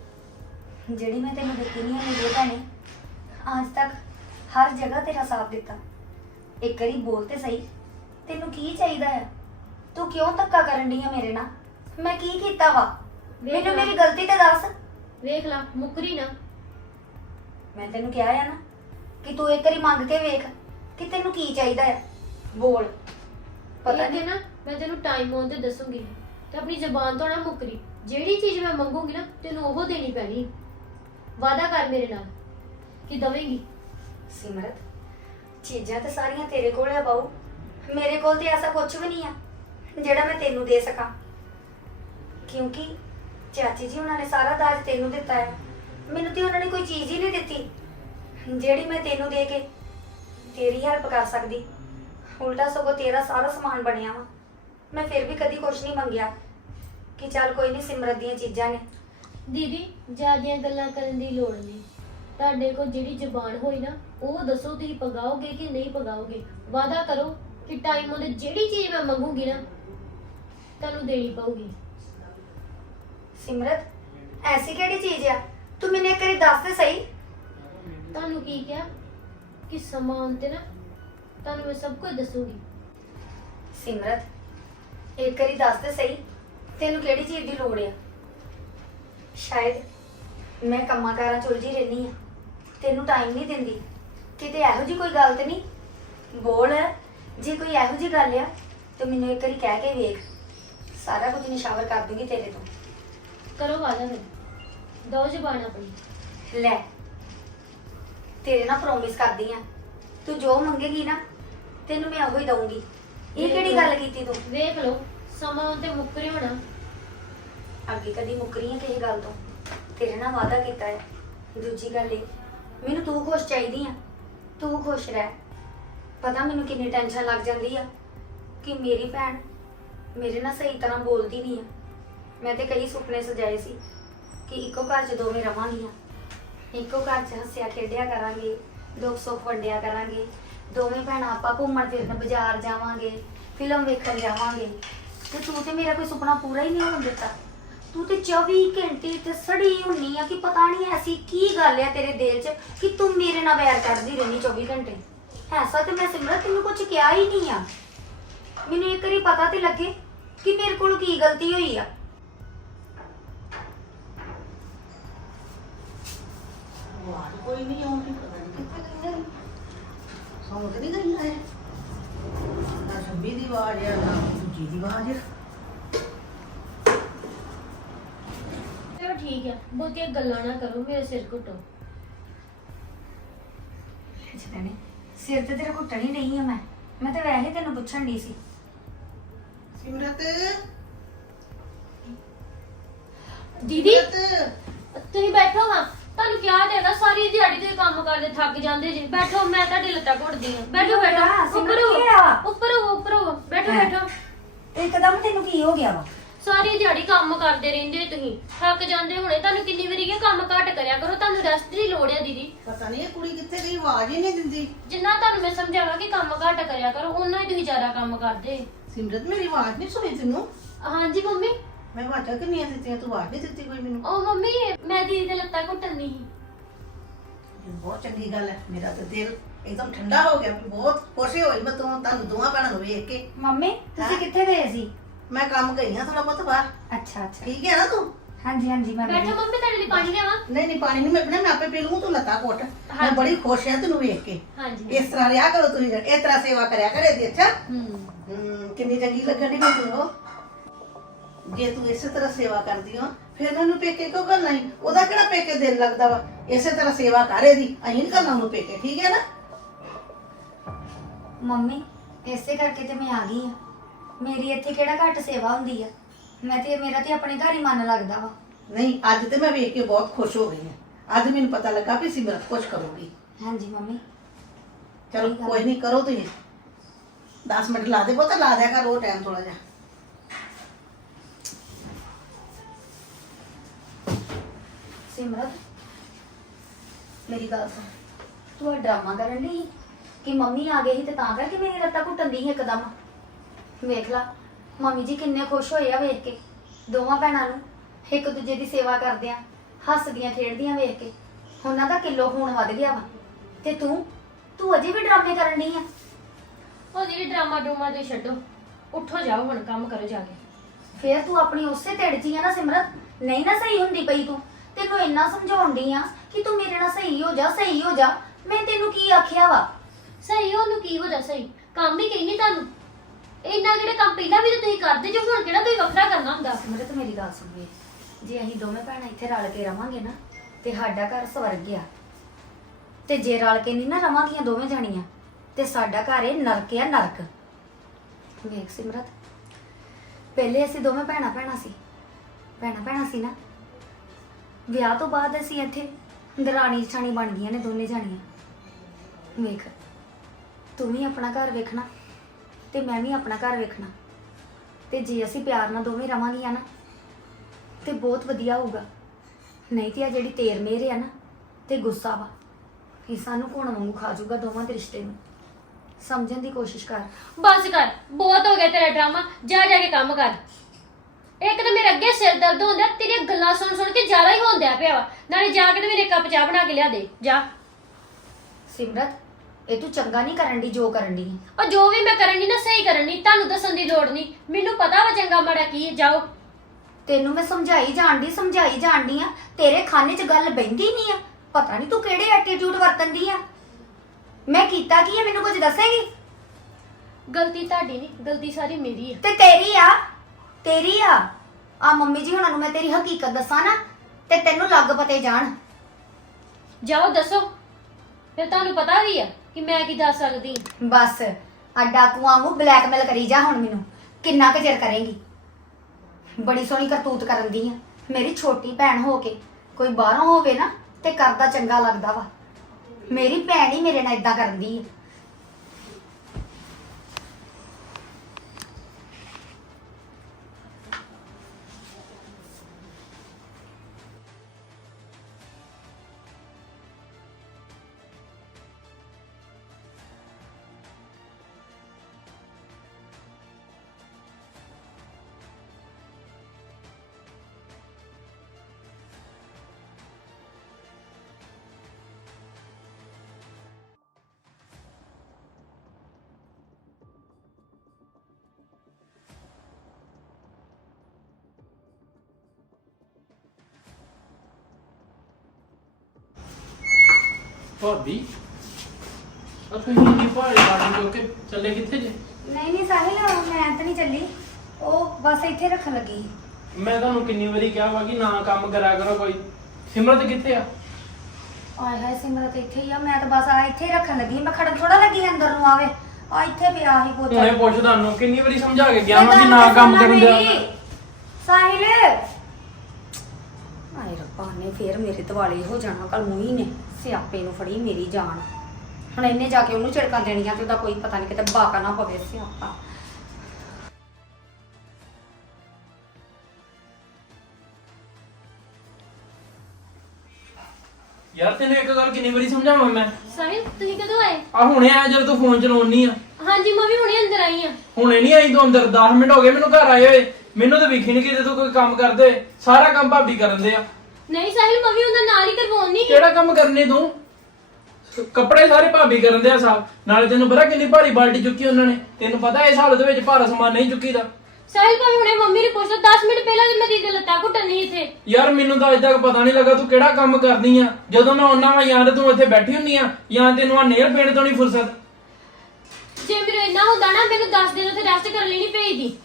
ਜਿਹੜੀ ਮੈਂ ਤੈਨੂੰ ਦਿੱਤੀ ਨਹੀਂ ਹੈ ਮੇਰੇ ਭੈਣੇ। ਅੱਜ ਤੱਕ ਹਰ ਜਗ੍ਹਾ ਤੇਰਾ ਸਾਥ ਦਿੱਤਾ। ਇੱਕ ਵਾਰੀ ਬੋਲ ਤੇ ਸਹੀ। ਤੈਨੂੰ ਕੀ ਚਾਹੀਦਾ ਆ? ਤੂੰ ਕਿਉਂ ਧੱਕਾ ਕਰਨ ਡਈ ਆ ਮੇਰੇ ਨਾਲ? ਮੈਂ ਕੀ ਕੀਤਾ ਵਾ? ਮੈਨੂੰ ਮੇਰੀ ਗਲਤੀ ਤੇ ਦੱਸ। ਵੇਖ ਲਾ ਮੁਕਰੀ ਨਾ। ਮੈਂ ਤੈਨੂੰ ਕਿਹਾ ਆ ਨਾ ਕਿ ਤੂੰ ਇੱਕ ਵਾਰੀ ਮੰਗ ਕੇ ਵੇਖ ਕਿ ਤੈਨੂੰ ਕੀ ਚਾਹੀਦਾ ਆ। ਬੋਲ। ਪਤਾ ਪਤਾ ਨਹੀਂ ਨਾ। ਮੈਂ ਤੈਨੂੰ ਟਾਈਮ ਆਉਣ ਤੇ ਦੱਸੂਗੀ। ਤੇ ਆਪਣੀ ਜ਼ਬਾਨ ਤੋਂ ਨਾ ਮੁਕਰੀ। ਜਿਹੜੀ ਚੀਜ਼ ਮੈਂ ਮੰਗੂਗੀ ਨਾ, ਤੈਨੂੰ ਉਹ ਦੇਣੀ ਪੈਣੀ। ਵਾਦਾ ਕਰ ਮੇਰੇ ਨਾਲ ਕਿ ਦਵੇਂਗੀ। ਸਿਮਰਤ, ਚੀਜ਼ਾਂ ਤੇ ਸਾਰੀਆਂ ਤੇਰੇ ਕੋਲ ਆ ਬਾਊ। ਮੇਰੇ ਕੋਲ ਤੇ ਐਸਾ ਕੁਝ ਵੀ ਨਹੀਂ ਆ, ਜਿਹੜਾ ਮੈਂ ਤੈਨੂੰ ਦੇ ਸਕਾਂ। ਕਿਉਂਕਿ ਚਾਚੀ ਜੀ ਉਹਨਾਂ ਨੇ ਸਾਰਾ ਦਾਜ ਤੈਨੂੰ ਦਿੱਤਾ ਹੈ। ਮੈਨੂੰ ਤੇ ਉਹਨਾਂ ਨੇ ਕੋਈ ਚੀਜ਼ ਹੀ ਨਹੀਂ ਦਿੱਤੀ। ਜਿਹੜੀ ਮੈਂ ਤੈਨੂੰ ਦੇ ਕੇ ਤੇਰੀ ਹੈਲਪ ਕਰ ਸਕਦੀ, ਉਲਟਾ ਸਗੋਂ ਤੇਰਾ ਸਾਰਾ ਸਮਾਨ ਬਣਿਆ ਵਾ। ਮੈਂ ਫਿਰ ਵੀ ਕਦੀ ਕੁਝ ਨਹੀਂ ਮੰਗਿਆ। ਕਿ ਚੱਲ ਕੋਈ ਨਹੀਂ ਸਿਮਰਤ ਦੀਆਂ ਚੀਜ਼ਾਂ ਨੇ। ਦੀਦੀ ਜਿਆਦੀਆਂ ਗੱਲਾਂ ਕਰਨ ਦੀ ਲੋੜ ਨਹੀਂ। ਤੁਹਾਡੇ ਕੋਲ ਜਿਹੜੀ ਜ਼ਬਾਨ ਹੋਈ ਨਾ ਉਹ ਦੱਸੋ ਤੁਸੀਂ ਪਗਾਓਗੇ ਕਿ ਨਹੀਂ ਪਗਾਓਗੇ ਵਾਦਾ ਕਰੋ ਕਿ ਟਾਈਮ ਆਉਂਦੇ ਜਿਹੜੀ ਚੀਜ਼ ਮੈਂ ਮੰਗੂਗੀ ਨਾ ਤੁਹਾਨੂੰ ਦੇਣੀ ਪਊਗੀ। ਸਿਮਰਤ ਐਸੀ ਕਿਹੜੀ ਚੀਜ਼ ਆ? ਤੂੰ ਮੈਨੂੰ ਇੱਕ ਵਾਰੀ ਦੱਸ ਤੇ ਸਹੀ। ਤੁਹਾਨੂੰ ਕੀ ਕਿਹਾ? ਕਿ ਸਮਾਂ ਆਉਣ ਤੇ ਨਾ ਤੁਹਾਨੂੰ ਮੈਂ ਸਭ ਕੁਝ ਦੱਸੂਗੀ। ਸਿਮਰਤ ਇੱਕ ਵਾਰੀ ਦੱਸ ਤੇ ਸਹੀ। ਤੈਨੂੰ ਕਿਹੜੀ ਚੀਜ਼ ਦੀ ਲੋੜ ਆ? ਸ਼ਾਇਦ ਮੈਂ ਕੰਮਾਂ ਕਾਰਾਂ ਚ ਉਲਝੀ ਰਹਿੰਦੀ ਆ। ਤੈਨੂੰ ਟਾਈਮ ਨਹੀਂ ਦਿੰਦੀ। ਕਿਤੇ ਇਹੋ ਜੀ ਕੋਈ ਗੱਲ ਤੇ ਨਹੀਂ? ਬੋਲ ਜੇ ਕੋਈ ਇਹੋ ਜੀ ਗੱਲ ਆ ਤੇ ਮੈਨੂੰ ਇੱਕ ਵਾਰੀ ਕਹਿ ਕੇ ਵੇਖ। ਸਾਰਾ ਕੁਝ ਨਿਸ਼ਾਵਰ ਕਰ ਦੂੰਗੀ ਤੇਰੇ ਤੋਂ। ਕਰੋ ਵਾਦਾ ਫਿਰ ਦੋ ਜ਼ਬਾਨ ਆਪਣੀ। ਲੈ ਤੇਰੇ ਨਾਲ ਪ੍ਰੋਮਿਸ ਕਰਦੀ ਆ। ਤੂੰ ਜੋ ਮੰਗੇਗੀ ਨਾ ਤੈਨੂੰ ਮੈਂ ਉਹੀ ਦਊਂਗੀ। ਇਹ ਕਿਹੜੀ ਗੱਲ ਕੀਤੀ ਤੂੰ? ਵੇਖ ਲਓ। ਸਮਾਂ ਉਹਦੇ ਮੁੱਕਰੇ ਹੋਣਾ। ਅੱਗੇ ਕਦੀ ਮੁੱਕਰੀ ਹੈ ਕਿਸੇ ਗੱਲ ਤੋਂ। ਤੇਰੇ ਨਾਲ ਵਾਅਦਾ ਕੀਤਾ ਹੈ। ਦੂਜੀ ਗੱਲ ਇਹ, ਮੈਨੂੰ ਤੂੰ ਖੁਸ਼ ਚਾਹੀਦੀ ਆ। ਤੂੰ ਖੁਸ਼ ਰਹਿ। ਪਤਾ ਮੈਨੂੰ ਕਿੰਨੀ ਟੈਨਸ਼ਨ ਲੱਗ ਜਾਂਦੀ ਆ ਕਿ ਮੇਰੀ ਭੈਣ ਮੇਰੇ ਨਾਲ ਸਹੀ ਤਰ੍ਹਾਂ ਬੋਲਦੀ ਨਹੀਂ ਆ। ਮੈਂ ਤੇ ਕਈ ਸੁਪਨੇ ਸਜਾਏ ਸੀ ਕਿ ਇੱਕੋ ਘਰ 'ਚ ਦੋਵੇਂ ਰਵਾਂਗੀਆਂ। ਇੱਕੋ ਘਰ 'ਚ ਹੱਸਿਆ ਖੇਡਿਆ ਕਰਾਂਗੇ, ਦੁੱਖ ਸੁੱਖ ਵੰਡਿਆ ਕਰਾਂਗੇ। ਦੋਵੇਂ ਭੈਣਾਂ ਆਪਾਂ ਘੁੰਮਣ ਫਿਰਨ ਬਾਜ਼ਾਰ ਜਾਵਾਂਗੇ, ਫਿਲਮ ਵੇਖਣ ਜਾਵਾਂਗੇ। ਤੇ ਤੂੰ ਤੇ ਮੇਰਾ ਕੋਈ ਸੁਪਨਾ ਪੂਰਾ ਹੀ ਨਹੀਂ ਹੋਣ ਦਿੱਤਾ। ਤੂੰ ਤੇ 24 ਘੰਟੇ ਤੇ ਸੜੀ ਹੁੰਨੀ ਆ ਕਿ ਪਤਾ ਨਹੀਂ ਐਸੀ ਕੀ ਗੱਲ ਆ ਤੇਰੇ ਦਿਲ 'ਚ ਕਿ ਤੂੰ ਮੇਰੇ ਨਾਲ ਵੈਰ ਕਰਦੀ ਰਹਿਨੀ 24 ਘੰਟੇ। ਐਸਾ ਤੇ ਮੈਂ ਸਿਮਰਤ, ਤੈਨੂੰ ਕੁਝ ਕਿਹਾ ਹੀ ਨਹੀਂ ਆ। ਮੈਨੂੰ ਇੱਕ ਵਾਰੀ ਪਤਾ ਤੇ ਲੱਗੇ ਕਿ ਮੇਰੇ ਕੋਲ ਕੀ ਗਲਤੀ ਹੋਈ ਆ। ਆਵਾਜ਼ ਕੋਈ ਨਹੀਂ ਆਉਂਦੀ, ਪਤਾ ਨਹੀਂ ਕਿੱਥੇ ਗਈ ਹੈ ਸੌਂ ਤੇ ਨਹੀਂ ਗਈ ਹੈ ਨਾ ਸ਼ੰਬੀ ਦੀ ਆਵਾਜ਼ ਹੈ ਨਾ। ਦੂਜੀ ਦੀ ਆਵਾਜ਼। ਹੈ ਚਲੋ ਠੀਕ ਹੈ ਬਹੁਤੀਆਂ ਗੱਲਾਂ ਨਾ ਕਰੋ ਮੇਰੇ ਸਿਰ ਘੁੱਟੋ। ਸਿਰ ਤੇ ਤੇਰੇ ਘੁੱਟਣੀ ਨਹੀਂ ਆ ਮੈਂ। ਮੈਂ ਤਾਂ ਵੈਸੇ ਤੈਨੂੰ ਪੁੱਛਣ ਦੀ ਸੀ। ਸਿਮਰਤ। ਦੀਦੀ ਸਿਮਰਤ, ਤੁਸੀਂ ਬੈਠੋ ਹਾਂ। ਤੁਹਾਨੂੰ ਕਿਹਾ ਹੈਗਾ ਸਾਰੀ ਦਿਹਾੜੀ ਤੇ ਕੰਮ ਕਰਦੇ ਥੱਕ ਜਾਂਦੇ ਜੀ। ਬੈਠੋ ਮੈਂ ਤੁਹਾਡੀ ਲੱਤਾਂ ਘੁੱਟਦੀ ਹਾਂ। ਬੈਠੋ ਕੀ? ਬੈਠੋ ਉੱਪਰ ਹੋ ਕੀ ਹੋਇਆ? ਉੱਪਰ ਹੋ ਉੱਪਰ ਹੋ। ਬੈਠੋ ਹੈਂ? ਬੈਠੋ। ਇੱਕਦਮ ਤੈਨੂੰ ਕੀ ਹੋ ਗਿਆ ਵਾ? ਸਾਰੀ ਦਿਹਾੜੀ ਕੰਮ ਕਰਦੇ ਰਹਿੰਦੇ ਤੁਸੀਂ। ਥੱਕ ਜਾਂਦੇ ਹੁਣੇ। ਤੁਹਾਨੂੰ ਕਿੰਨੀ ਵਾਰੀ ਕਿਹਾ ਕੰਮ ਘੱਟ ਕਰਿਆ ਕਰੋ। ਤੁਹਾਨੂੰ ਰੈਸਟ ਦੀ ਲੋੜ ਹੈ ਦੀਦੀ। ਪਤਾ ਨਹੀਂ ਇਹ ਕੁੜੀ ਕਿੱਥੇ ਗਈ ਆਵਾਜ਼ ਹੀ ਨਹੀਂ ਦਿੰਦੀ। ਜਿੰਨਾ ਤੁਹਾਨੂੰ ਮੈਂ ਸਮਝਾਵਾਂ ਕਿ ਕੰਮ ਘੱਟ ਕਰਿਆ ਕਰੋ ਉਹਨਾਂ ਹੀ ਤੁਸੀਂ ਜ਼ਿਆਦਾ ਕੰਮ ਕਰਦੇ। ਸਿਮਰਤ ਮੇਰੀ ਆਵਾਜ਼ ਨਹੀਂ ਸੁਣੀ ਤੈਨੂੰ। ਹਾਂਜੀ ਮੰਮੀ। ਮੈਂ ਆਵਾਜ਼ਾਂ ਕਿੰਨੀਆਂ ਦਿੱਤੀਆਂ? ਤੂੰ ਆਵਾਜ਼ ਨਹੀਂ ਦਿੱਤੀ ਕੋਈ ਮੈਨੂੰ? ਉਹ ਮੰਮੀ ਮੈਂ ਦੀਦੀ ਦੇ ਲੱਤਾਂ ਘੁੱਟਣੀ ਸੀ। ਇਹ ਬਹੁਤ ਚੰਗੀ ਗੱਲ ਹੈ। ਮੇਰਾ ਤਾਂ ਦਿਲ ਇੱਕਦਮ ਠੰਡਾ ਹੋ ਗਿਆ ਵੀ ਬਹੁਤ ਖੁਸ਼ੀ ਹੋਈ ਮੈਂ ਤੂੰ ਤੁਹਾਨੂੰ ਦੋਵਾਂ ਭੈਣਾਂ ਨੂੰ ਵੇਖ ਕੇ। ਮੰਮੀ ਤੁਸੀਂ? ਕਿੱਥੇ ਗਏ ਸੀ? ਮੈਂ ਕੰਮ ਗਈ ਹਾਂ ਥੋੜਾ ਬਹੁਤ ਬਾਹਰ। ਅੱਛਾ ਅੱਛਾ। ਠੀਕ ਹੈ ਨਾ ਤੂੰ? ਹਾਂਜੀ ਹਾਂਜੀ ਮੈਂ ਬੈਠੋ ਮੰਮੀ ਤੁਹਾਡੇ ਲਈ ਪਾਣੀ ਲਿਆਵਾਂ। ਨਹੀਂ ਨਹੀਂ ਪਾਣੀ ਨਹੀਂ ਮੈਂ ਪੀਣਾ ਮੈਂ ਆਪੇ ਪੀ ਲੂੰ ਤੂੰ ਲੱਤਾਂ ਘੁੱਟ। ਮੈਂ ਹਾਂਜੀ। ਬੜੀ ਖੁਸ਼ ਹਾਂ ਤੈਨੂੰ ਵੇਖ ਕੇ। ਹਾਂਜੀ। ਇਸ ਤਰ੍ਹਾਂ ਰਿਹਾ ਕਰੋ ਤੁਸੀਂ ਇਸ ਤਰ੍ਹਾਂ ਸੇਵਾ ਕਰਿਆ ਕਰੇ ਦੀ ਅੱਛਾ? ਹੂੰ। ਹਮ, ਕਿੰਨੀ ਚੰਗੀ ਲੱਗਣ ਦੀ ਮੈਨੂੰ ਉਹ। ਜੇ ਤੂੰ ਇਸੇ ਤਰ੍ਹਾਂ ਸੇਵਾ ਕਰਦੀ ਹੋ ਫਿਰ ਮੈਨੂੰ ਪੇਕੇ ਕਿਉਂ ਕਰਨਾ ਹੀ ਉਹਦਾ ਕਿਹੜਾ ਪੇਕੇ ਦਿਲ ਲੱਗਦਾ ਵਾ? ਇਸੇ ਤਰ੍ਹਾਂ ਸੇਵਾ ਕਰੇ ਦੀ ਅਹੀਂ ਨੀ ਕਰਨਾ ਉਹਨੂੰ ਪੇਕੇ ਠੀਕ ਹੈ ਨਾ? ਮੰਮੀ ਇਸੇ ਕਰਕੇ ਤੇ ਮੈਂ ਆ ਗਈ ਆ ਮੇਰੀ ਇੱਥੇ ਕਿਹੜਾ ਘੱਟ ਸੇਵਾ ਹੁੰਦੀ ਆ? ਮੈਂ ਤੇ ਮੇਰਾ ਤੇ ਆਪਣੇ ਘਰ ਹੀ ਮਨ ਲੱਗਦਾ ਵਾ। ਨਹੀਂ ਅੱਜ ਤੇ ਮੈਂ ਵੇਖ ਕੇ ਬਹੁਤ ਖੁਸ਼ ਹੋ ਗਈ ਹਾਂ। ਅੱਜ ਮੈਨੂੰ ਪਤਾ ਲੱਗਾ ਵੀ ਸਿਮਰਤ ਕੁਛ ਕਰੂਗੀ। ਹਾਂਜੀ ਮੰਮੀ। ਚਲੋ ਕੋਈ ਨਹੀਂ ਕਰੋ ਤੁਸੀਂ। 10 ਮਿੰਟ ਲਾ ਦੇ ਪੁੱਤ ਲਾ ਦਿਆ ਕਰ ਉਹ ਟਾਈਮ ਥੋੜਾ ਜਿਹਾ। ਸਿਮਰਤ ਮੇਰੀ ਗੱਲ ਸੁਣ। ਤੂੰ ਇਹ ਡਰਾਮਾ ਕਰਨ ਲਈ ਕਿ ਮੰਮੀ ਆ ਗਈ ਸੀ ਤੇ ਤਾਂ ਕਰਕੇ ਮੇਰੀ ਲੱਤਾਂ ਘੁੱਟਣ ਦੀ ਸੀ ਇੱਕਦਮ। ਵੇਖ ਲਾ ਮੰਮੀ ਜੀ ਕਿੰਨੇ ਖੁਸ਼ ਹੋਏ ਆ ਵੇਖ ਕੇ ਦੋਵਾਂ ਭੈਣਾਂ ਨੂੰ ਇੱਕ ਦੂਜੇ ਦੀ ਸੇਵਾ ਕਰਦੇ ਆ ਹੱਸਦੀਆਂ ਖੇਡਦੀਆਂ ਵੇਖ ਕੇ। ਉਹਨਾਂ ਦਾ ਕਿਲੋ ਖੂਨ ਵੱਧ ਗਿਆ ਵਾ। ਤੇ ਤੂੰ ਤੂੰ ਅਜੇ ਵੀ ਡਰਾਮੇ ਕਰਨ ਡਈ ਆ? ਉਹ ਜਿਹੜੀ ਡਰਾਮਾ ਡਰੂਮਾ ਦੇ ਛੱਡੋ। ਉੱਠੋ ਜਾਓ ਹੁਣ ਕੰਮ ਕਰੋ ਜਾ ਕੇ। ਫੇਰ ਤੂੰ ਆਪਣੀ ਉਸੇ ਢਿੱਡ 'ਚ ਹੀ ਆ ਨਾ ਸਿਮਰਤ? ਨਹੀਂ ਨਾ ਸਹੀ ਹੁੰਦੀ ਪਈ ਤੂੰ। ਤੈਨੂੰ ਇੰਨਾ ਸਮਝਾਉਣ ਡਈ ਆ ਕਿ ਤੂੰ ਮੇਰੇ ਨਾਲ ਸਹੀ ਹੋ ਜਾ ਸਹੀ ਹੋ ਜਾ। ਮੈਂ ਤੈਨੂੰ ਕੀ ਆਖਿਆ ਵਾ? ਸਹੀ, ਉਹਨੂੰ ਕੀ ਹੋ ਜਾ ਸਹੀ? ਕੰਮ ਹੀ ਕਹਿੰਦੀ ਤੁਹਾਨੂੰ। ਇੰਨਾ ਕਿਹੜੇ ਕੰਮ, ਪਹਿਲਾਂ ਵੀ ਤਾਂ ਤੁਸੀਂ ਕਰਦੇ ਜੋ, ਹੁਣ ਕਿਹੜਾ ਤੁਸੀਂ ਵੱਖਰਾ ਕਰਨਾ ਹੁੰਦਾ? ਸਿਮਰਤ ਮੇਰੀ ਗੱਲ ਸੁਣ ਜੇ ਅਸੀਂ ਦੋਵੇਂ ਭੈਣਾਂ ਇੱਥੇ ਰਲ ਕੇ ਰਵਾਂਗੇ ਨਾ, ਤੇ ਸਾਡਾ ਘਰ ਸਵਰਗ ਆ। ਤੇ ਜੇ ਰਲ ਕੇ ਨਹੀਂ ਨਾ ਰਵਾਂਗੀਆਂ ਦੋਵੇਂ ਜਾਣੀਆਂ, ਤੇ ਸਾਡਾ ਘਰ ਇਹ ਨਰਕ ਆ, ਨਰਕ। ਵੇਖ ਸਿਮਰਤ, ਪਹਿਲੇ ਅਸੀਂ ਦੋਵੇਂ ਭੈਣਾਂ ਭੈਣਾਂ ਸੀ। ਭੈਣਾਂ ਭੈਣਾਂ ਸੀ ਨਾ। ਵਿਆਹ ਤੋਂ ਬਾਅਦ ਅਸੀਂ ਇੱਥੇ ਦਰਾਣੀ ਜਠਾਣੀ ਬਣ ਗਈਆਂ ਨੇ ਦੋਨੇ ਜਾਣੀਆਂ। ਵੇਖ ਤੂੰ ਵੀ ਆਪਣਾ ਘਰ ਵੇਖਣਾ ਤੇ ਮੈਂ ਵੀ ਆਪਣਾ ਘਰ ਵੇਖਣਾ। ਤੇ ਜੇ ਅਸੀਂ ਪਿਆਰ ਨਾਲ ਦੋਵੇਂ ਰਵਾਂਗੀਆਂ ਨਾ ਤੇ ਬਹੁਤ ਵਧੀਆ ਹੋਊਗਾ। ਨਹੀਂ ਤੇ ਆ ਜਿਹੜੀ ਤੇਰ ਮੇਰੇ ਆ ਨਾ ਤੇ ਗੁੱਸਾ ਵਾ ਇਹ ਸਾਨੂੰ ਕੋਣ ਵਾਂਗੂ ਖਾ ਜਾਊਗਾ ਦੋਵਾਂ ਦੇ ਰਿਸ਼ਤੇ ਨੂੰ। ਸਮਝਣ ਦੀ ਕੋਸ਼ਿਸ਼ ਕਰ। ਬਸ ਕਰ ਬਹੁਤ ਹੋ ਗਿਆ ਤੇਰਾ ਡਰਾਮਾ ਜਾ ਜਾ ਕੇ ਕੰਮ ਕਰ। ਇੱਕ ਤਾਂ ਮੇਰੇ ਅੱਗੇ ਸਿਰ ਦਰਦ ਹੁੰਦਾ ਤੇਰੀਆਂ ਗੱਲਾਂ ਸੁਣ ਸੁਣ ਕੇ ਜ਼ਿਆਦਾ ਹੀ ਹੋਂਦਿਆ ਪਿਆ ਵਾ। ਨਾਲੇ ਜਾ ਕੇ ਤੇ ਮੇਰੇ ਕੱਪ ਚਾਹ ਬਣਾ ਕੇ ਲਿਆ ਦੇ ਜਾ। ਸਿਮਰਤ ਇਹ ਤੂੰ ਚੰਗਾ ਨਹੀਂ ਕਰਨ ਦੀ ਜੋ ਕਰਨ ਦੀ ਉਹ ਜੋ ਵੀ ਮੈਂ ਕਰਨ ਦੀ ਨਾ ਸਹੀ ਕਰਨ ਦੀ ਤੁਹਾਨੂੰ ਦੱਸਣ ਦੀ ਲੋੜ ਨਹੀਂ। ਮੈਨੂੰ ਪਤਾ ਵਾ ਚੰਗਾ ਮਾੜਾ ਕੀ ਹੈ ਜਾਓ। ਤੈਨੂੰ ਮੈਂ ਸਮਝਾਈ ਜਾਣਦੀ ਸਮਝਾਈ ਜਾਣਦੀ ਆ। ਤੇਰੇ ਖਾਨੇ 'ਚ ਗੱਲ ਬੈਂਦੀ ਨਹੀਂ ਆ। ਪਤਾ ਨਹੀਂ ਤੂੰ ਕਿਹੜੇ ਐਟੀਟਿਊਡ ਵਰਤਨ ਦੀ ਆ। ਮੈਂ ਕੀਤਾ ਕੀ ਆ ਮੈਨੂੰ ਕੁਝ ਦੱਸੇਗੀ? ਗਲਤੀ ਤੁਹਾਡੀ ਨਹੀਂ ਗਲਤੀ ਸਾਰੀ ਮੇਰੀ ਹੈ ਤੇ ਤੇਰੀ ਆ ਤੇਰੀ ਆ। ਆ ਮੰਮੀ ਜੀ ਹੁਣਾਂ ਨੂੰ ਮੈਂ ਤੇਰੀ ਹਕੀਕਤ ਦੱਸਾਂ ਨਾ ਤੇ ਤੈਨੂੰ ਲੱਗ ਪਤੇ ਜਾਣ। ਜਾਓ ਦੱਸੋ। ਫਿਰ ਤੁਹਾਨੂੰ ਪਤਾ ਵੀ ਆ। ਕਿ ਮੈਂ ਕੀ ਦੱਸ ਸਕਦੀ? ਬਸ ਆ ਡਾਕੂਆਂ ਨੂੰ ਬਲੈਕਮੇਲ ਕਰੀ ਜਾ ਹੁਣ ਮੈਨੂੰ। ਕਿੰਨਾ ਕੁ ਚਿਰ ਕਰੇਂਗੀ? ਬੜੀ ਸੋਹਣੀ ਕਰਤੂਤ ਕਰਨ ਦੀ ਆ। ਮੇਰੀ ਛੋਟੀ ਭੈਣ ਹੋ ਕੇ ਕੋਈ ਬਾਹਰੋਂ ਹੋਵੇ ਨਾ, ਤੇ ਕਰਦਾ ਚੰਗਾ ਲੱਗਦਾ ਵਾ। ਮੇਰੀ ਭੈਣ ਹੀ ਮੇਰੇ ਨਾਲ ਇਦਾਂ ਕਰਦੀ ਆ। ਭਾਬੀ? ਆ ਤੁਸੀਂ ਇੰਨੀ ਭਾਰੀ ਬਾਡੀ ਜੋ ਕੇ ਚੱਲੇ ਕਿੱਥੇ ਜੇ? ਨਹੀਂ ਨਹੀਂ ਸਾਹਿਲ ਮੈਂ ਤਾਂ ਨਹੀਂ ਚੱਲੀ। ਉਹ ਬਸ ਇੱਥੇ ਰੱਖਣ ਲੱਗੀ ਮੈਂ ਤੁਹਾਨੂੰ ਕਿੰਨੀ ਵਾਰੀ ਕਿਹਾ ਵਾ ਕਿ ਨਾ ਕੰਮ ਕਰਿਆ ਕਰੋ ਕੋਈ। ਸਿਮਰਤ ਕਿੱਥੇ ਆ? ਆਏ ਹਾਏ ਸਿਮਰਤ ਇੱਥੇ ਹੀ ਆ। ਮੈਂ ਤਾਂ ਬਸ ਆ ਇੱਥੇ ਹੀ ਰੱਖਣ ਲੱਗੀ। ਮੈਂ ਖੜਨ ਥੋੜਾ ਲੱਗੀ ਅੰਦਰ ਨੂੰ ਆਵੇ। ਆ ਇੱਥੇ ਪਿਆ ਸੀ ਪੋਚਾ ਹੁਣੇ ਪੁੱਛ ਤੁਹਾਨੂੰ ਕਿੰਨੀ ਵਾਰੀ ਸਮਝਾ ਕੇ ਗਿਆ ਵਾ ਕਿ ਨਾ ਕੰਮ ਕਰਨ ਦਿਆ ਸਾਹਿਲ! ਆਏ ਰੱਬਾ ਨੇ ਫੇਰ ਮੇਰੇ ਦਿਵਾਲੇ ਹੋ ਜਾਣਾ ਕੱਲ ਮੂੰਹ ਨੇ। ਸਿਆਪੇ ਨੂੰ ਫੜੀ ਮੇਰੀ ਜਾਨ। ਹੁਣ ਇਹਨੇ ਜਾ ਕੇ ਉਹਨੂੰ ਝੜਕਾਂ ਦੇਣੀਆਂ ਤੇ ਉਹਦਾ ਕੋਈ ਪਤਾ ਨਹੀਂ ਕਿਤੇ ਬਾਕਾ ਨਾ ਪਵੇ ਸਿਆਪਾ। ਯਾਰ ਤੈਨੂੰ ਇੱਕ ਗੱਲ ਕਿੰਨੀ ਵਾਰੀ ਸਮਝਾਵਾਂ ਮੈਂ? ਸਾਹਿਲ ਤੁਸੀਂ ਕਦੋਂ ਆਏ? ਆ ਹੁਣੇ ਆਇਆ ਜਦੋਂ ਤੂੰ ਫੋਨ ਚਲਾਉਣੀ ਆ। ਹਾਂਜੀ ਮੈਂ ਵੀ ਹੁਣੇ ਅੰਦਰ ਆਈ ਆ। ਹੁਣੇ ਨਹੀਂ ਆਈ ਤੂੰ ਅੰਦਰ 10 ਮਿੰਟ ਹੋ ਗਏ ਮੈਨੂੰ ਘਰ ਆਏ ਹੋਏ। ਮੈਨੂੰ ਤਾਂ ਵਿਖੀ ਨਹੀਂ ਕਿਤੇ ਤੂੰ ਕੋਈ ਕੰਮ ਕਰਦੇ। ਸਾਰਾ ਕੰਮ ਭਾਬੀ ਕਰਨ ਦੇ ਆ। ਨਹੀਂ ਸਾਹਿਲ ਮੈਂ ਵੀ ਉਹਨਾਂ ਨਾਲ ਹੀ ਕਰਵਾਉਣੀ ਕਿਹੜਾ ਕੰਮ ਕਰਨੇ ਤੂੰ? ਕੱਪੜੇ ਸਾਰੇ ਭਾਬੀ ਕਰਨ ਦੇ ਆ ਸਾਬ। ਨਾਲੇ ਤੈਨੂੰ ਪਤਾ ਕਿੰਨੀ ਭਾਰੀ ਬਾਲਟੀ ਚੁੱਕੀ ਉਹਨਾਂ ਨੇ। ਤੈਨੂੰ ਪਤਾ ਇਸ ਹਾਲਤ ਵਿੱਚ ਭਾਰਾ ਸਮਾਨ ਨਹੀਂ ਚੁੱਕੀਦਾ। ਸਾਹਿਲ ਭਾਵੇਂ ਹੁਣੇ ਮੰਮੀ ਨੂੰ ਪੁੱਛ ਲਓ 10 ਮਿੰਟ ਪਹਿਲਾਂ ਤੇ ਮੈਂ ਦੀਦੀ ਦੇ ਲੱਤਾਂ ਘੁੱਟਣੀ ਇੱਥੇ। ਯਾਰ ਮੈਨੂੰ ਤਾਂ ਅਜੇ ਤੱਕ ਪਤਾ ਨਹੀਂ ਲੱਗਾ ਤੂੰ ਕਿਹੜਾ ਕੰਮ ਕਰਦੀ ਆ। ਜਦੋਂ ਮੈਂ ਉਹਨਾਂ ਵਾਂ ਜਾਂ ਤਾਂ ਤੂੰ ਇੱਥੇ ਬੈਠੀ ਹੁੰਨੀ ਆ ਜਾਂ ਤੈਨੂੰ ਆ ਨੇਲ ਪੇਂਟ ਤੋਂ ਨਹੀਂ ਫੁਰਸਤ। ਜੇ ਮੈਨੂੰ ਇੰਨਾ ਹੁੰਦਾ ਨਾ ਮੈਨੂੰ 10 ਦਿਨ ਉੱਥੇ ਰੈਸਟ ਕਰਨ ਲਈ ਨਹੀਂ ਭੇਜਦੀ।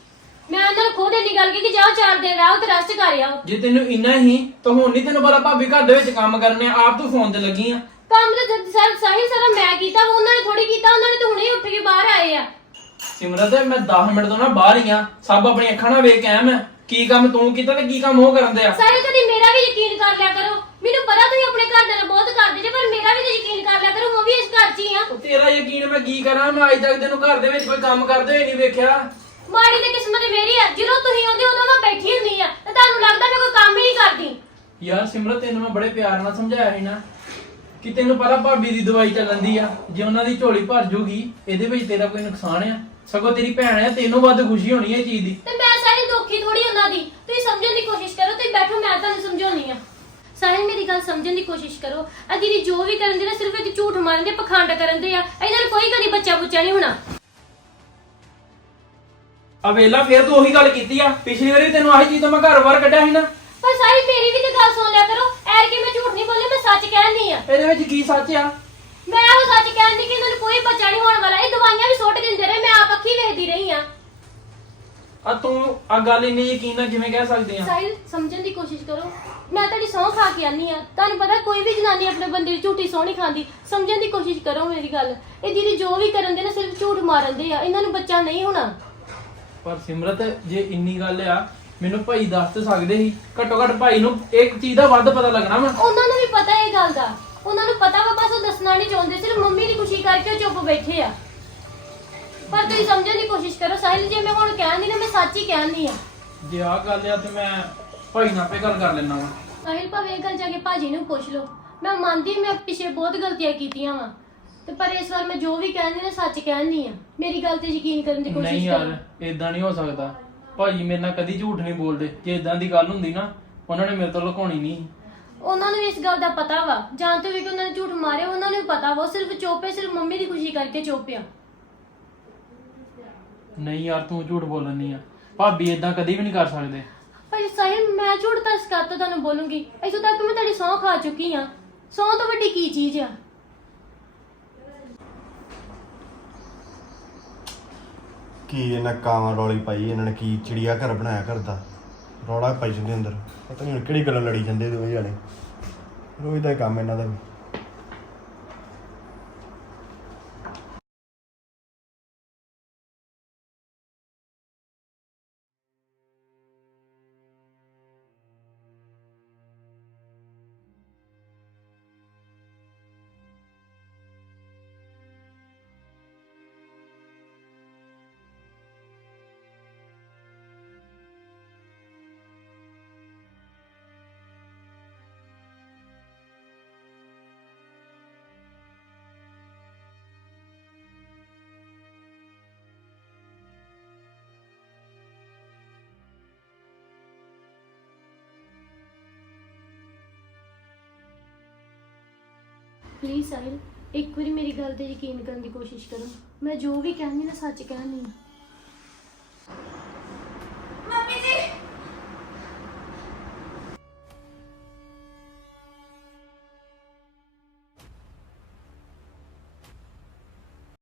ਮੈਂ ਉਹਨਾਂ ਨੂੰ ਖੁਦ ਇੰਨੀ ਗੱਲ ਕੀਤੀ ਕਿ ਜਾਓ 4 ਦਿਨ ਰਹੋ ਤੇ ਰੈਸਟ ਕਰ ਆਓ। ਜੇ ਤੈਨੂੰ ਇੰਨਾ ਹੀ ਤਾਂ ਹੁਣ ਨਹੀਂ ਤੈਨੂੰ ਪਤਾ ਭਾਬੀ ਘਰ ਦੇ ਵਿੱਚ ਕੰਮ ਕਰਨੇ ਆ, ਆਪ ਤੂੰ ਫੋਨ ਤੇ ਲੱਗੀ ਆ। ਕੰਮ ਤਾਂ ਜਦ ਸਾਹਿਲ ਸਾਹਿਲ ਸਾਰਾ ਮੈਂ ਕੀਤਾ ਵਾ, ਉਹਨਾਂ ਨੇ ਥੋੜੀ ਕੀਤਾ ਉਹਨਾਂ ਨੇ ਤਾਂ ਹੁਣੇ ਹੀ ਉੱਠ ਕੇ ਬਾਹਰ ਆਏ ਆ। ਸਿਮਰਤ ਮੈਂ 10 ਮਿੰਟ ਤੋਂ ਨਾ ਬਾਹਰ ਹੀ ਆ। ਸਭ ਆਪਣੀ ਅੱਖਾਂ ਨਾਲ ਵੇਖ ਕੇ ਆਇਆ ਮੈਂ। ਕੀ ਕੰਮ ਤੂੰ ਕੀਤਾ ਤੇ ਕੀ ਕੰਮ ਉਹ ਕਰਨ ਦੇ ਆ ਸਾਹਿਲ ਕਦੀ ਮੇਰਾ ਵੀ ਯਕੀਨ ਕਰ ਲਿਆ ਕਰੋ। ਮੈਨੂੰ ਪਤਾ ਤੁਸੀਂ ਆਪਣੇ ਘਰ ਦੇ ਨਾਲ ਬਹੁਤ ਕਰਦੇ ਜੇ ਪਰ ਮੇਰਾ ਵੀ ਤਾਂ ਯਕੀਨ ਕਰ ਲਿਆ ਕਰੋ ਮੈਂ ਵੀ ਇਸ ਘਰ 'ਚ ਹੀ ਆ। ਉਹ ਤੇਰਾ ਯਕੀਨ ਮੈਂ ਕੀ ਕਰਾਂ? ਮੈਂ ਅੱਜ ਤੱਕ ਤੈਨੂੰ ਘਰ ਦੇ ਵਿੱਚ ਕੋਈ ਕੰਮ ਕਰਦੇ ਹੋਏ ਨਹੀਂ ਵੇਖਿਆ। ਮਾੜੀ ਤੇ ਕਿਸਮਤ ਮੇਰੀ ਆ ਜਦੋਂ ਤੁਸੀਂ ਆਉਂਦੇ ਉਦੋਂ ਮੈਂ ਬੈਠੀ ਹੁੰਦੀ ਆ ਤੇ ਤੁਹਾਨੂੰ ਲੱਗਦਾ ਮੈਂ ਕੋਈ ਕੰਮ ਹੀ ਨਹੀਂ ਕਰਦੀ। ਯਾਰ ਸਿਮਰਤ ਤੈਨੂੰ ਮੈਂ ਬੜੇ ਪਿਆਰ ਨਾਲ ਸਮਝਾਇਆ ਸੀ ਨਾ ਕਿ ਤੈਨੂੰ ਪਤਾ ਭਾਬੀ ਦੀ ਦਵਾਈ ਚੱਲਣ ਦੀ ਆ। ਜੇ ਉਹਨਾਂ ਦੀ ਝੋਲੀ ਭਰ ਜੂਗੀ ਇਹਦੇ ਵਿੱਚ ਤੇਰਾ ਕੋਈ ਨੁਕਸਾਨ ਆ। ਸਗੋਂ ਤੇਰੀ ਭੈਣ ਆ ਤੈਨੂੰ ਵੱਧ ਖੁਸ਼ੀ ਹੋਣੀ ਹੈ ਇਹ ਚੀਜ਼ ਦੀ। ਤੇ ਮੈਂ ਸਾਰੀ ਦੁੱਖੀ ਥੋੜੀ ਉਹਨਾਂ ਦੀ। ਤੁਸੀਂ ਸਮਝਣ ਦੀ ਕੋਸ਼ਿਸ਼ ਕਰੋ ਤੁਸੀਂ ਬੈਠੋ ਮੈਂ ਤੁਹਾਨੂੰ ਸਮਝਾਉਣੀ ਆ। ਸਾਹਿਲ ਮੇਰੀ ਗੱਲ ਸਮਝਣ ਦੀ ਕੋਸ਼ਿਸ਼ ਕਰੋ। ਆ ਦੀਦੀ ਜੋ ਵੀ ਕਰਨ ਦੇ ਨਾ ਸਿਰਫ ਇਹ ਝੂਠ ਮਾਰਨ ਦੇ ਪਖੰਡ ਕਰਨ ਦੇ ਆ। ਇਹਨਾਂ ਨੂੰ ਕੋਈ ਕਦੀ ਬੱਚਾ ਬੁੱਚਾ ਨਹੀਂ ਹੋਣਾ। ਆ ਵੇਲਾ ਫੇਰ ਤੂੰ ਉਹੀ ਗੱਲ ਕੀਤੀ ਆ। ਪਿਛਲੀ ਵਾਰੀ ਤੈਨੂੰ ਆਹੀ ਚੀਜ਼ ਤੋਂ ਮੈਂ ਘਰ ਬਾਹਰ ਕੱਢਿਆ ਸੀ ਨਾ। ਪਰ ਸਾਹਿਲ ਮੇਰੀ ਵੀ ਤੇ ਗੱਲ ਸੁਣ ਲਿਆ ਕਰੋ। ਐਰ ਕਿ ਮੈਂ ਝੂਠ ਨਹੀਂ ਬੋਲੀ ਮੈਂ ਸੱਚ ਕਹਿੰਦੀ ਆ। ਇਹਦੇ ਵਿੱਚ ਕੀ ਸੱਚ ਆ? ਮੈਂ ਉਹ ਸੱਚ ਕਹਿੰਦੀ ਕਿ ਇਹਨਾਂ ਨੂੰ ਕੋਈ ਬੱਚਾ ਨਹੀਂ ਹੋਣ ਵਾਲਾ। ਇਹ ਦਵਾਈਆਂ ਵੀ ਸੁੱਟ ਦਿੰਦੇ ਰਹੇ ਮੈਂ ਆਪ ਅੱਖੀ ਵੇਖਦੀ ਰਹੀ ਆ। ਆ ਤੂੰ ਆ ਗੱਲ ਇੰਨੀ ਯਕੀਨ ਨਾਲ ਕਿਵੇਂ ਕਹਿ ਸਕਦੀ ਆ? ਸਾਹਿਲ ਸਮਝਣ ਦੀ ਕੋਸ਼ਿਸ਼ ਕਰੋ। ਮੈਂ ਤੁਹਾਡੀ ਸਹੁੰ ਖਾ ਕੇ ਆਨੀ ਆ। ਤੁਹਾਨੂੰ ਪਤਾ ਕੋਈ ਵੀ ਜਨਾਨੀ ਆਪਣੇ ਬੰਦੇ ਦੀ ਝੂਠੀ ਸਹੁੰ ਨਹੀਂ ਖਾਂਦੀ। ਸਮਝਣ ਦੀ ਕੋਸ਼ਿਸ਼ ਕਰੋ ਮੇਰੀ ਗੱਲ। ਇਹ ਦੀਦੀ ਜੋ ਵੀ ਕਰਨ ਦੇ ਨਾ ਸਿਰਫ ਝੂਠ ਮਾਰਨ ਦੇ ਆ। ਇਹਨਾਂ ਨੂੰ ਬੱਚਾ ਨਹੀਂ ਹੋਣਾ। ਪਰ ਸਿਮਰਤ ਜੇ ਇੰਨੀ ਗੱਲ ਆ ਮੈਨੂੰ ਭਾਈ ਦੱਸ ਤੇ ਸਕਦੇ ਸੀ ਘੱਟੋ ਘੱਟ ਭਾਈ ਨੂੰ ਇੱਕ ਚੀਜ਼ ਦਾ ਵੱਧ ਪਤਾ ਲੱਗਣਾ ਵਾ। ਉਹਨਾਂ ਨੂੰ ਵੀ ਪਤਾ ਇਹ ਗੱਲ ਦਾ। ਉਹਨਾਂ ਨੂੰ ਪਤਾ ਵਾ ਬਸ ਉਹ ਦੱਸਣਾ ਨਹੀਂ ਚਾਹੁੰਦੇ ਸਿਰਫ ਮੰਮੀ ਦੀ ਖੁਸ਼ੀ ਕਰਕੇ ਉਹ ਚੁੱਪ ਬੈਠੇ ਆ। ਪਰ ਤੁਸੀਂ ਸਮਝਣ ਦੀ ਕੋਸ਼ਿਸ਼ ਕਰੋ ਸਾਹਿਲ ਜੇ ਮੈਂ ਹੁਣ ਕਹਿੰਦੀ ਨਾ ਮੈਂ ਸੱਚ ਹੀ ਕਹਿੰਦੀ ਆ। ਜੇ ਆ ਗੱਲ ਆ ਤੇ ਮੈਂ ਭਾਈ ਨਾਲ ਆਪੇ ਗੱਲ ਕਰ ਲੈਣਾ ਵਾ। ਸਾਹਿਲ ਭਾਵੇਂ ਇਹ ਗੱਲ ਜਾ ਕੇ ਭਾਜੀ ਨੂੰ ਪੁੱਛ ਲਓ। ਮੈਂ ਮੰਨਦੀ ਮੈਂ ਪਿਛੇ ਬਹੁਤ ਗਲਤੀਆਂ ਕੀਤੀਆਂ ਵਾ। ਤੇ ਪਰ ਇਸ ਵਾਰ ਮੈਂ ਜੋ ਵੀ ਕਹਿੰਦੀ ਨਾ ਸੱਚ ਕਹਿੰਦੀ ਆ। ਮੇਰੀ ਗੱਲ ਤੇ ਯਕੀਨ ਕਰਨ ਦੀ ਨਹੀਂ ਕੋਸ਼ਿਸ਼ ਯਾਰ ਕਰੋ ਇਦਾਂ ਨਹੀਂ ਹੋ ਸਕਦਾ। ਭਾਜੀ ਮੇਰੇ ਨਾਲ ਕਦੀ ਝੂਠ ਨਹੀਂ ਬੋਲਦੇ। ਜੇ ਇਦਾਂ ਦੀ ਗੱਲ ਹੁੰਦੀ ਨਾ ਉਹਨਾਂ ਨੇ ਮੇਰੇ ਤੋਂ ਲੁਕਾਉਣੀ ਨਹੀਂ। ਉਹਨਾਂ ਨੂੰ ਇਸ ਗੱਲ ਦਾ ਪਤਾ ਵਾ। ਜਾਂ ਤੇ ਵੀ ਕਿ ਉਹਨਾਂ ਨੇ ਝੂਠ ਮਾਰਿਆ ਉਹਨਾਂ ਨੂੰ ਵੀ ਪਤਾ ਵਾ। ਉਹ ਸਿਰਫ ਚੋਪੇ ਸਿਰਫ ਮੰਮੀ ਦੀ ਖੁਸ਼ੀ ਕਰਕੇ ਚੋਪਿਆ। ਨਹੀਂ ਯਾਰ ਤੂੰ ਝੂਠ ਬੋਲਣੀ ਆ। ਭਾਬੀ ਇਦਾਂ ਕਦੀ ਵੀ ਨਹੀਂ ਕਰ ਸਕਦੇ। ਪਰ ਸਾਹਿਲ ਮੈਂ ਝੂਠ ਤਾਂ ਇਸ ਤੋਂ ਤੁਹਾਨੂੰ ਬੋਲੂੰਗੀ। ਇਥੋਂ ਤੱਕ ਮੈਂ ਤੁਹਾਡੀ ਸਹੁੰ ਖਾ ਚੁੱਕੀ ਆ। ਸਹੁੰ ਤੋਂ ਵੱਡੀ ਕੀ ਚੀਜ਼ ਆ? ਕੀ ਇਹਨਾਂ ਕਾਵਾਂ ਰੌਲੀ ਪਾਈ, ਇਹਨਾਂ ਨੇ ਕੀ ਚਿੜੀਆ ਘਰ ਬਣਾਇਆ ਘਰ ਦਾ? ਰੌਲਾ ਪਾਈ ਜਾਂਦੇ ਅੰਦਰ। ਪਤਾ ਨਹੀਂ ਹੁਣ ਕਿਹੜੀ ਗੱਲਾਂ ਲੜੀ ਜਾਂਦੇ ਦੋਵੇਂ ਜਾਣੇ। ਰੋਜ਼ ਦਾ ਹੀ ਕੰਮ ਇਹਨਾਂ ਦਾ ਵੀ। ਪਲੀਜ਼ ਸਾਹਿਲ ਇੱਕ ਵਾਰੀ ਮੇਰੀ ਗੱਲ ਤੇ ਯਕੀਨ ਕਰਨ ਦੀ ਕੋਸ਼ਿਸ਼ ਕਰੋ। ਮੈਂ ਜੋ ਵੀ ਕਹਿੰਦੀ ਨਾ, ਸੱਚ ਕਹਿੰਦੀ